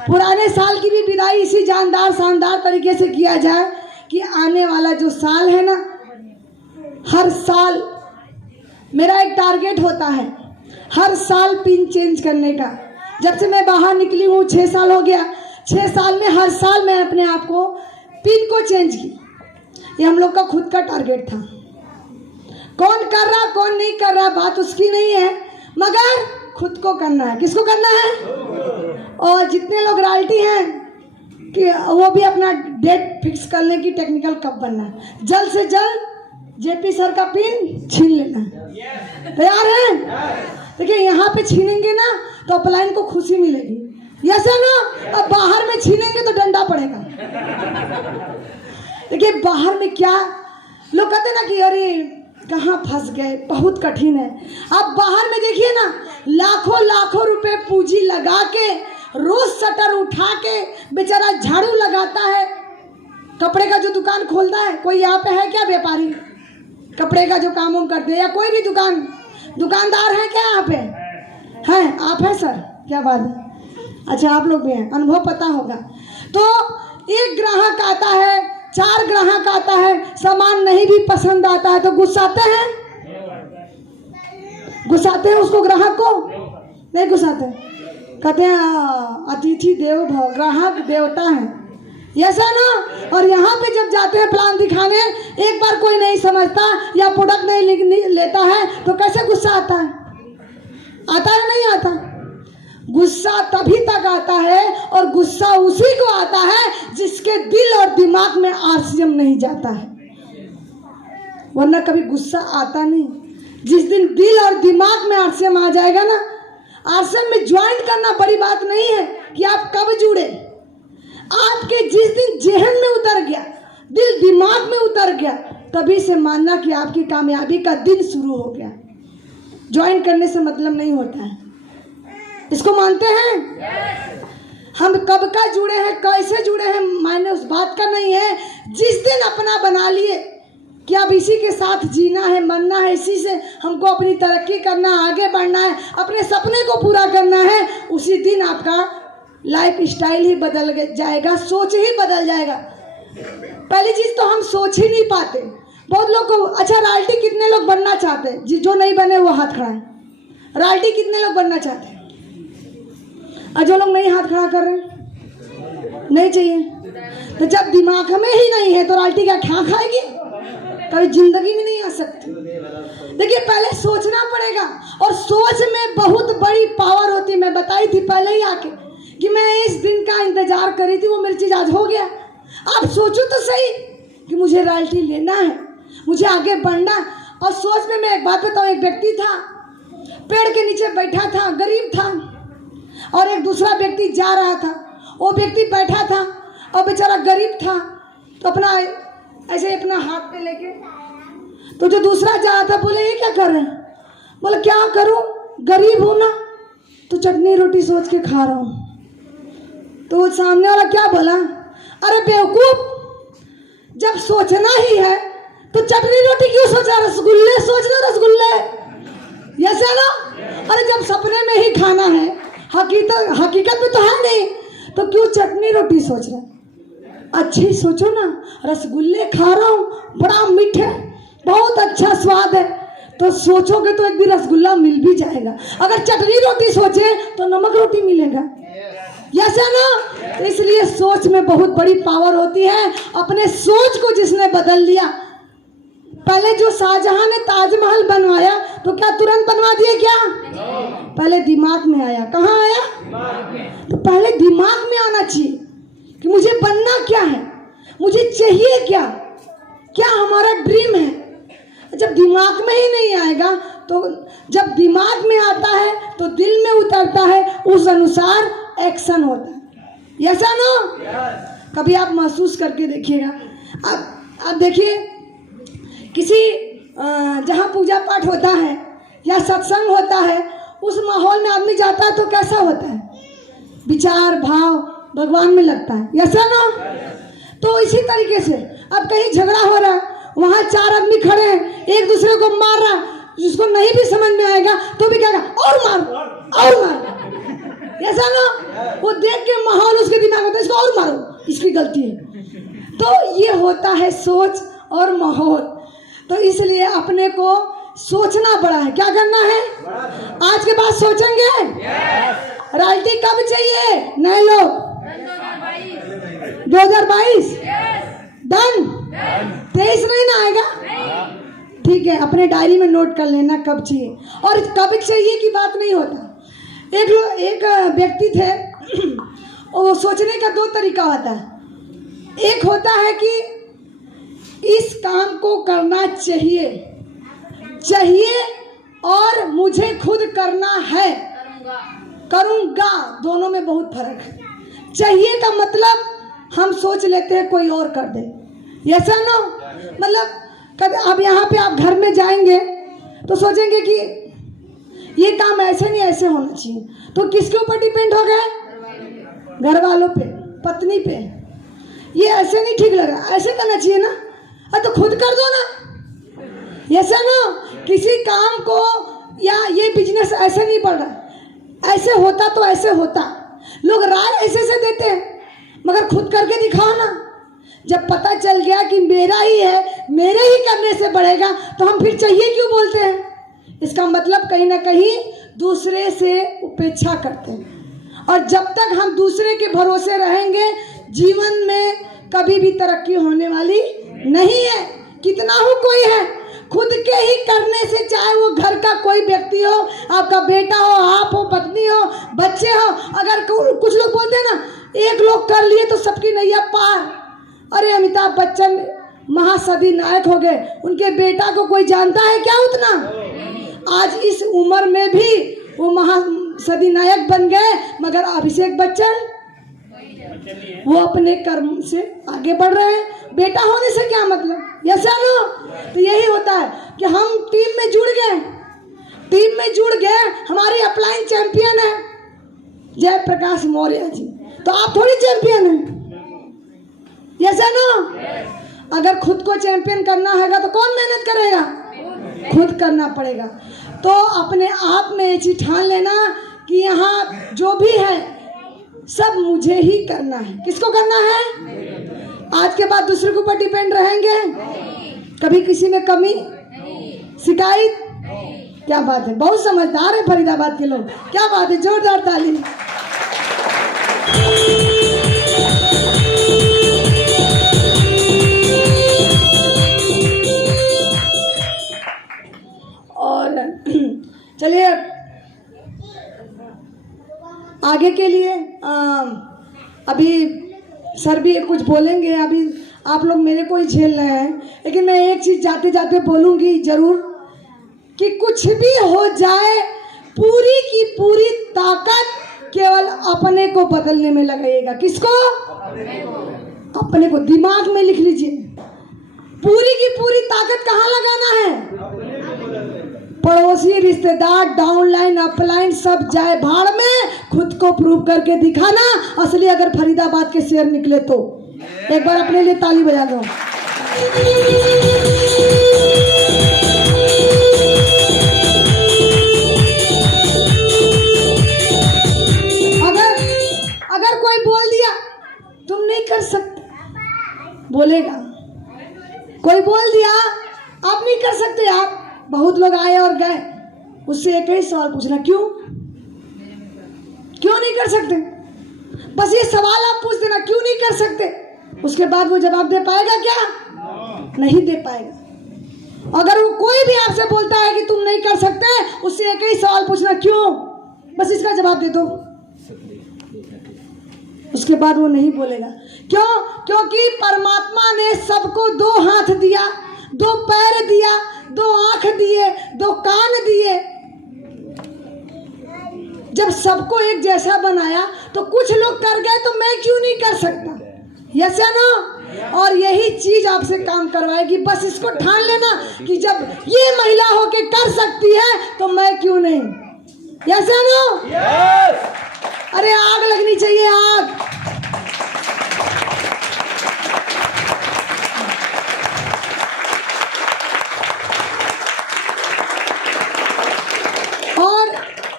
पुराने साल की भी विदाई इसी जानदार शानदार तरीके से किया जाए कि आने वाला जो साल है ना, हर साल मेरा एक टारगेट होता है, हर साल पिन चेंज करने का। जब से मैं बाहर निकली हूँ 6 साल हो गया, 6 साल में हर साल मैं अपने आप को पिन को चेंज की। ये हम लोग का खुद का टारगेट था। कौन कर रहा कौन नहीं कर रहा बात उसकी नहीं है, मगर खुद को करना है। किसको करना है? और जितने लोग रॉयल्टी हैं कि वो भी अपना डेट फिक्स करने की टेक्निकल कब बनना है, जल्द से जल्द जेपी सर का पिन छीन लेना है। तैयार हैं? देखिए यहाँ पे छीनेंगे ना तो अपलाइन को खुशी मिलेगी, ऐसा ना। अब बाहर में छीनेंगे तो डंडा पड़ेगा। देखिए बाहर में क्या लोग कहते ना कि अरे कहाँ फंस गए, बहुत कठिन है। अब बाहर में देखिए ना, लाखों लाखों रुपए पूंजी लगा के रोज शटर उठा के बेचारा झाड़ू लगाता है, कपड़े का जो दुकान खोलता है। कोई यहाँ पे है क्या व्यापारी कपड़े का जो काम वाम करते हैं, या कोई भी दुकानदार है क्या यहाँ पे? हैं आप हैं सर? क्या बात है, अच्छा आप लोग भी हैं, अनुभव पता होगा। तो एक ग्राहक आता है, 4 ग्राहक आता है, सामान नहीं भी पसंद आता है तो गुस्साते हैं उसको, ग्राहक को नहीं गुस्साते, कहते हैं अतिथि देव भव, ग्राहक देवता है, ऐसा ना। और यहाँ पे जब जाते जाते हैं प्लान दिखाने, एक बार कोई नहीं समझता या प्रोडक्ट नहीं लेता है तो कैसे गुस्सा आता है? आता है नहीं आता? गुस्सा तभी तक आता है और गुस्सा उसी को आता है जिसके दिल और दिमाग में आरसीएम नहीं जाता है, वरना कभी गुस्सा आता नहीं। जिस दिन दिल और दिमाग में आरसीएम आ जाएगा ना, आरसीएम में ज्वाइन करना बड़ी बात नहीं है कि आप कब जुड़े, आपके जिस दिन जेहन में उतर गया, दिल दिमाग में उतर गया, तभी से मानना कि आपकी कामयाबी का दिन शुरू हो गया। ज्वाइन करने से मतलब नहीं होता है। इसको मानते हैं? हम कब का जुड़े हैं, कैसे जुड़े हैं, मायने उस बात का नहीं है। जिस दिन अपना बना लिए कि अब इसी के साथ जीना है, मरना है, इसी से हमको अपनी तरक्की करना, आगे बढ़ना है, अपने सपने को पूरा करना है, उसी दिन आपका लाइफ स्टाइल ही बदल जाएगा, सोच ही बदल जाएगा। पहली चीज़ तो हम सोच ही नहीं पाते। बहुत लोग को, अच्छा रॉयल्टी कितने लोग बनना चाहते हैं? जो नहीं बने वो हाथ खड़ा है। रॉयल्टी कितने लोग बनना चाहते हैं? और जो लोग नहीं हाथ खड़ा कर रहे, नहीं चाहिए। तो जब दिमाग में ही नहीं है तो रॉयल्टी क्या खा खाएगी? कभी जिंदगी में नहीं आ सकती। देखिए पहले सोचना पड़ेगा, और सोच में बहुत बड़ी पावर होती है। मैं बताई थी पहले ही आके कि मैं इस दिन का इंतजार करी थी, वो मेरी चीज आज हो गया। आप सोचो तो सही कि मुझे रॉयल्टी लेना है, मुझे आगे बढ़ना। और सोच में मैं एक बात बताऊँ, एक व्यक्ति था, पेड़ के नीचे बैठा था, गरीब था, और एक दूसरा व्यक्ति जा रहा था। वो व्यक्ति बैठा था और बेचारा गरीब था, तो अपना ऐसे अपना हाथ पे लेके, तो जो दूसरा जा रहा था बोले ये क्या कर रहे हैं? बोले क्या करूं, गरीब हूं ना, तो चटनी रोटी सोच के खा रहा हूं। तो वो सामने वाला क्या बोला? अरे बेवकूफ, जब सोचना ही है तो चटनी रोटी क्यों सोचा, रसगुल्ले सोच लो, रसगुल्ले, ऐसा ना। अरे जब सपने में ही खाना है, हकीकत में तो है नहीं, तो क्यों चटनी रोटी सोच रहे? अच्छी सोचो ना, रसगुल्ले खा रहा हूँ, बड़ा मीठे, बहुत अच्छा स्वाद है, तो सोचोगे तो एक दिन रसगुल्ला मिल भी जाएगा। अगर चटनी रोटी सोचे तो नमक रोटी मिलेगा, ऐसा ना। तो इसलिए सोच में बहुत बड़ी पावर होती है। अपने सोच को जिसने बदल लिया, पहले जो शाहजहां ने ताजमहल बनवाया तो क्या तुरंत बनवा दिए क्या? पहले दिमाग में आया। कहाँ आया? तो पहले दिमाग में आना चाहिए कि मुझे बनना क्या है, मुझे चाहिए क्या, क्या हमारा ड्रीम है। जब दिमाग में ही नहीं आएगा, तो जब दिमाग में आता है तो दिल में उतरता है, उस अनुसार एक्शन होता है, ऐसा ना। कभी आप महसूस करके देखिएगा। आप देखिए किसी जहाँ पूजा पाठ होता है या सत्संग होता है, उस माहौल में आदमी जाता है तो कैसा होता है? विचार भाव भगवान में लगता है, ऐसा ना। तो इसी तरीके से अब कहीं झगड़ा हो रहा है, वहाँ चार आदमी खड़े हैं, एक दूसरे को मार रहा है, जिसको नहीं भी समझ में आएगा तो भी कहेगा और मार और मार, ऐसा ना। वो देख के माहौल उसके दिमाग में, इसको और मारो, इसकी गलती है। तो ये होता है सोच और माहौल। तो इसलिए अपने को सोचना पड़ा है। क्या करना है? आज के बाद सोचेंगे। रॉयल्टी कब चाहिए? नए लोग 2022 डन। 23 नहीं ना आएगा? ठीक है, अपने डायरी में नोट कर लेना कब चाहिए। और कब चाहिए की बात नहीं होता। एक व्यक्ति थे, वो सोचने का दो तरीका होता है। एक होता है कि इस काम को करना चाहिए और मुझे खुद करना है, करूँगा। दोनों में बहुत फर्क है। चाहिए का मतलब हम सोच लेते हैं कोई और कर दे, ऐसा ना। मतलब कभी अब यहाँ पे आप घर में जाएंगे तो सोचेंगे कि ये काम ऐसे नहीं ऐसे होना चाहिए, तो किसके ऊपर डिपेंड हो गए? घर वालों पे, पत्नी पे। ये ऐसे नहीं ठीक लग रहा, ऐसे करना चाहिए ना, तो खुद कर दो ना, ऐसा ना। किसी काम को या ये बिजनेस ऐसे नहीं बढ़ रहा, ऐसे होता तो ऐसे होता। लोग राय ऐसे से देते हैं, मगर खुद करके दिखाओ ना। जब पता चल गया कि मेरा ही है, मेरे ही करने से बढ़ेगा, तो हम फिर चाहिए क्यों बोलते हैं? इसका मतलब कहीं ना कहीं दूसरे से उपेक्षा करते हैं। और जब तक हम दूसरे के भरोसे रहेंगे, जीवन में कभी भी तरक्की होने वाली नहीं है। कितना हो कोई है, खुद के ही करने से, चाहे वो घर का कोई व्यक्ति हो, आपका बेटा हो, आप हो, पत्नी हो, बच्चे हो, अगर कुछ लोग बोलते हैं ना, एक लोग कर लिए तो सबकी नैया पार। अरे अमिताभ बच्चन महासदी नायक हो गए, उनके बेटा को कोई जानता है क्या उतना? आज इस उम्र में भी वो महासदी नायक बन गए, मगर अभिषेक बच्चन वो अपने कर्म से आगे बढ़ रहे हैं। बेटा होने से क्या मतलब, यस नो? तो यही होता है कि हम टीम में जुड़ गए, हमारी अपलाइन चैंपियन है जयप्रकाश मौर्य जी, तो आप थोड़ी चैंपियन हैं, यस नो? अगर खुद को चैंपियन करना हैगा तो कौन मेहनत करेगा? खुद करना पड़ेगा। तो अपने आप में ये चीज ठान लेना कि यहाँ जो भी है सब मुझे ही करना है। किसको करना है? आज के बाद दूसरे के ऊपर डिपेंड रहेंगे? कभी किसी में कमी, शिकायत? क्या बात है, बहुत समझदार है फरीदाबाद के लोग, क्या बात है, जोरदार ताली। और चलिए आगे के लिए अभी सर भी कुछ बोलेंगे, अभी आप लोग मेरे को ही झेल रहे हैं, लेकिन मैं एक चीज़ जाते जाते बोलूँगी ज़रूर कि कुछ भी हो जाए, पूरी की पूरी ताकत केवल अपने को बदलने में लगाइएगा। किसको? अपने को। दिमाग में लिख लीजिए, पूरी की पूरी ताकत कहाँ लगाना है? पड़ोसी, रिश्तेदार, डाउनलाइन, अपलाइन सब जाए भाड़ में, खुद को प्रूव करके दिखाना असली। अगर फरीदाबाद के शेर निकले तो एक बार अपने लिए ताली बजा दो। अगर कोई बोल दिया तुम नहीं कर सकते, बोलेगा, कोई बोल दिया आप नहीं कर सकते, आप बहुत लोग आए और गए, उससे एक ही सवाल पूछना, क्यों नहीं कर सकते? बस ये सवाल आप पूछ देना, क्यों नहीं कर सकते? उसके बाद वो जवाब दे पाएगा क्या? नहीं दे पाएगा। अगर वो कोई भी आपसे बोलता है कि तुम नहीं कर सकते, उससे एक ही सवाल पूछना, क्यों? बस इसका जवाब दे दो, उसके बाद वो नहीं बोलेगा। क्यों? क्योंकि परमात्मा ने सबको दो हाथ दिया, दो पैर दिया, दो आंख दिए, दो कान दिए। जब सबको एक जैसा बनाया तो कुछ लोग कर गए, तो मैं क्यों नहीं कर सकता? यस या नो? और यही चीज आपसे काम करवाएगी। बस इसको ठान लेना कि जब ये महिला होके कर सकती है तो मैं क्यों नहीं? यस या नो? अरे आग लगनी चाहिए, आग।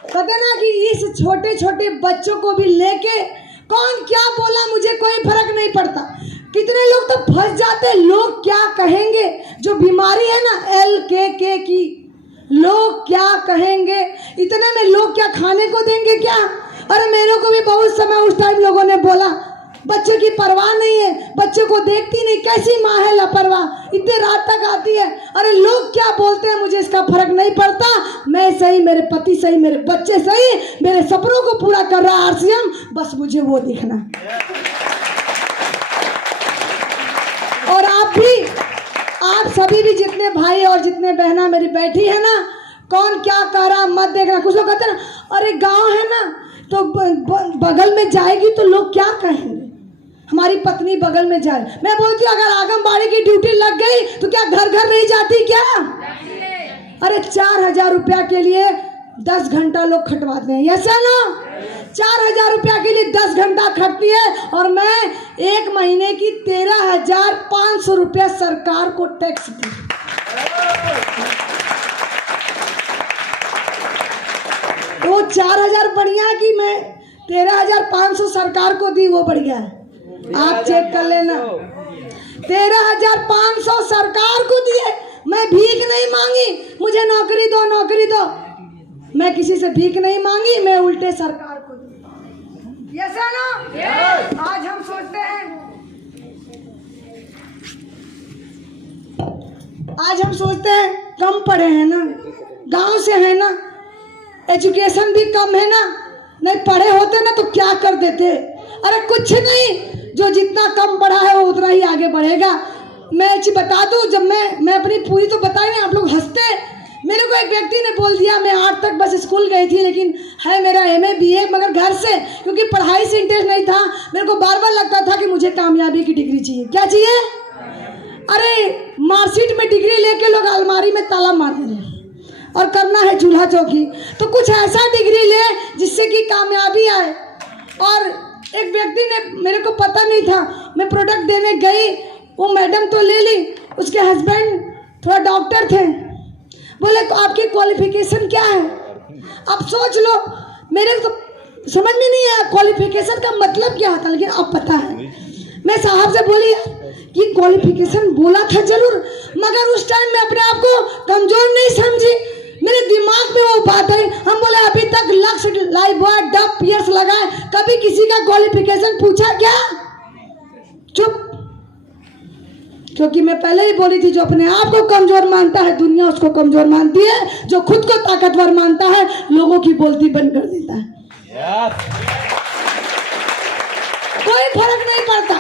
पता ना कि इस छोटे छोटे बच्चों को भी लेके कौन क्या बोला, मुझे कोई फर्क नहीं पड़ता। कितने लोग तो फंस जाते, लोग क्या कहेंगे। जो बीमारी है ना LKK की, लोग क्या कहेंगे, इतने में लोग क्या खाने को देंगे क्या? अरे मेरे को भी बहुत समय उस टाइम लोगों ने बोला, बच्चे की परवाह नहीं है, बच्चे को देखती नहीं, कैसी माँ है लापरवाह, इतने रात तक आती है। अरे लोग क्या बोलते हैं, मुझे इसका फर्क नहीं पड़ता। मैं सही, मेरे पति सही, मेरे बच्चे सही, मेरे सपनों को पूरा कर रहा है RCM, बस मुझे वो दिखना। और आप सभी भी, जितने भाई और जितने बहना मेरी बैठी है ना, कौन क्या कर रहा मत देखना। कुछ लोग कहते हैं ना, अरे गाँव है ना तो बगल में जाएगी तो लोग क्या कहेंगे, हमारी पत्नी बगल में जाए। मैं बोलती हूँ अगर आंगनबाड़ी की ड्यूटी लग गई तो क्या घर घर नहीं जाती क्या? अरे 4000 रुपया के लिए 10 घंटा लोग खटवाते हैं, यस है ना? 4000 रुपया के लिए 10 घंटा खटती है, और मैं एक महीने की 13,500 रुपया सरकार को टैक्स दी। वो 4000 बढ़िया कि मैं 13,500 सरकार को दी, वो बढ़िया है। आप चेक कर लेना, 13,500 सरकार को दिए। मैं भीख नहीं मांगी, मुझे नौकरी दो, नौकरी दो। मैं किसी से भीख नहीं मांगी, मैं उल्टे सरकार को दी। यस है ना? आज हम सोचते हैं आज हम सोचते हैं कम पढ़े हैं ना, गांव से है ना, एजुकेशन भी कम है ना, नहीं पढ़े होते ना तो क्या कर देते। अरे कुछ नहीं, जो जितना कम पढ़ा है वो उतना ही आगे बढ़ेगा। मैं एक चीज बता दूं, जब मैं अपनी पूरी तो बताई नहीं, आप लोग हंसते। मेरे को एक व्यक्ति ने बोल दिया, मैं 8 तक बस स्कूल गई थी, लेकिन है मेरा MA BA, मगर घर से, क्योंकि पढ़ाई से इंटरेस्ट नहीं था। मेरे को बार बार लगता था कि मुझे कामयाबी की डिग्री चाहिए। क्या चाहिए? अरे मार्कशीट में डिग्री लेके लोग अलमारी में ताला मार दे रहे हैं और करना है चूल्हा चौकी। तो कुछ ऐसा डिग्री ले जिससे कि कामयाबी आए। और एक व्यक्ति ने, मेरे को पता नहीं था, मैं प्रोडक्ट देने गई, वो मैडम तो ले ली, उसके हस्बैंड थोड़ा डॉक्टर थे। बोले तो आपकी क्वालिफिकेशन क्या है? अब सोच लो, मेरे तो समझ में नहीं आया क्वालिफिकेशन का मतलब क्या होता, लेकिन अब पता है। मैं साहब से बोली कि क्वालिफिकेशन बोला था जरूर, मगर उस टाइम मैं अपने आप को कमजोर नहीं समझी, मेरे दिमाग में वो बात है। हम बोले अभी तक लक्ष्य, लाइफबॉय, डब, पियर्स लगाए, कभी किसी का क्वालिफिकेशन पूछा क्या? चुप। क्योंकि मैं पहले ही बोली थी, जो अपने आप को कमजोर मानता है दुनिया उसको कमजोर मानती है, जो खुद को ताकतवर मानता है लोगों की बोलती बंद कर देता है। कोई फर्क नहीं पड़ता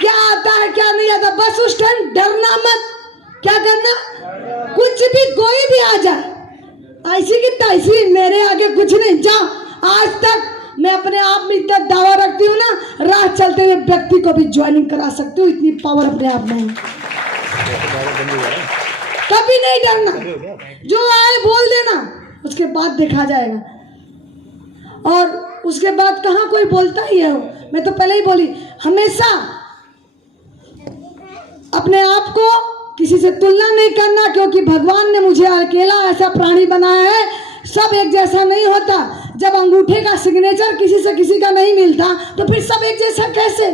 क्या आता है क्या नहीं आता, बस उस टाइम डरना मत। क्या करना? कुछ भी, कोई भी आ जाए, ऐसी की तैसी, मेरे आगे कुछ नहीं। जाओ, आज तक मैं अपने आप में इतना दावा रखती हूँ ना, राह चलते हुए व्यक्ति को भी ज्वाइनिंग करा सकती हूँ, इतनी पावर अपने आप में है। कभी नहीं डरना, जो आए बोल देना, उसके बाद देखा जाएगा। और उसके बाद कहाँ कोई बोलता ही है। मैं तो पहले ही बोली, हमेशा अपने आप को किसी से तुलना नहीं करना, क्योंकि भगवान ने मुझे अकेला ऐसा प्राणी बनाया है। सब एक जैसा नहीं होता। जब अंगूठे का सिग्नेचर किसी से किसी का नहीं मिलता तो फिर सब एक जैसा कैसे?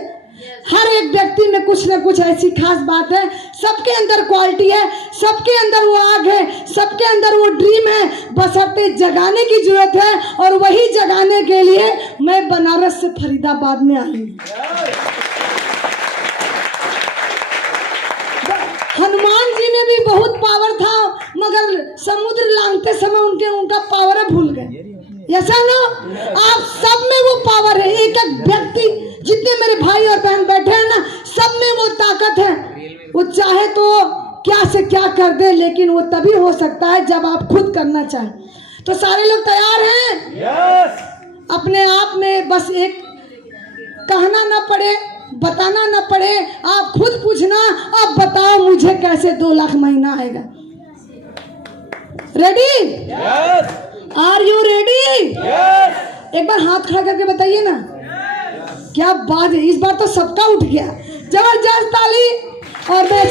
हर एक व्यक्ति में कुछ न कुछ ऐसी खास बात है। सबके अंदर क्वालिटी है, सबके अंदर वो आग है, सबके अंदर वो ड्रीम है, बशर्ते जगाने की जरूरत है। और वही जगाने के लिए मैं बनारस से फरीदाबाद में आई। हनुमान जी में भी बहुत पावर था, मगर समुद्र लांघते समय उनका पावर भूल गए। ऐसा ना, आप सब में वो पावर है। एक एक व्यक्ति, जितने मेरे भाई और बहन बैठे हैं ना, सब में वो ताकत है। वो चाहे तो क्या से क्या कर दे, लेकिन वो तभी हो सकता है जब आप खुद करना चाहें। तो सारे लोग तैयार हैं? yes! अपने आप में बस एक कहना ना पड़े, बताना ना पड़े, आप खुद पूछना, अब बताओ मुझे कैसे 2 लाख महीना आएगा। Ready? yes! Are you ready? yes! एक बार हाथ खड़ा करके बताइए ना। क्या बात है, इस बार तो सबका उठ गया। जबरदस्त ताली। और मैं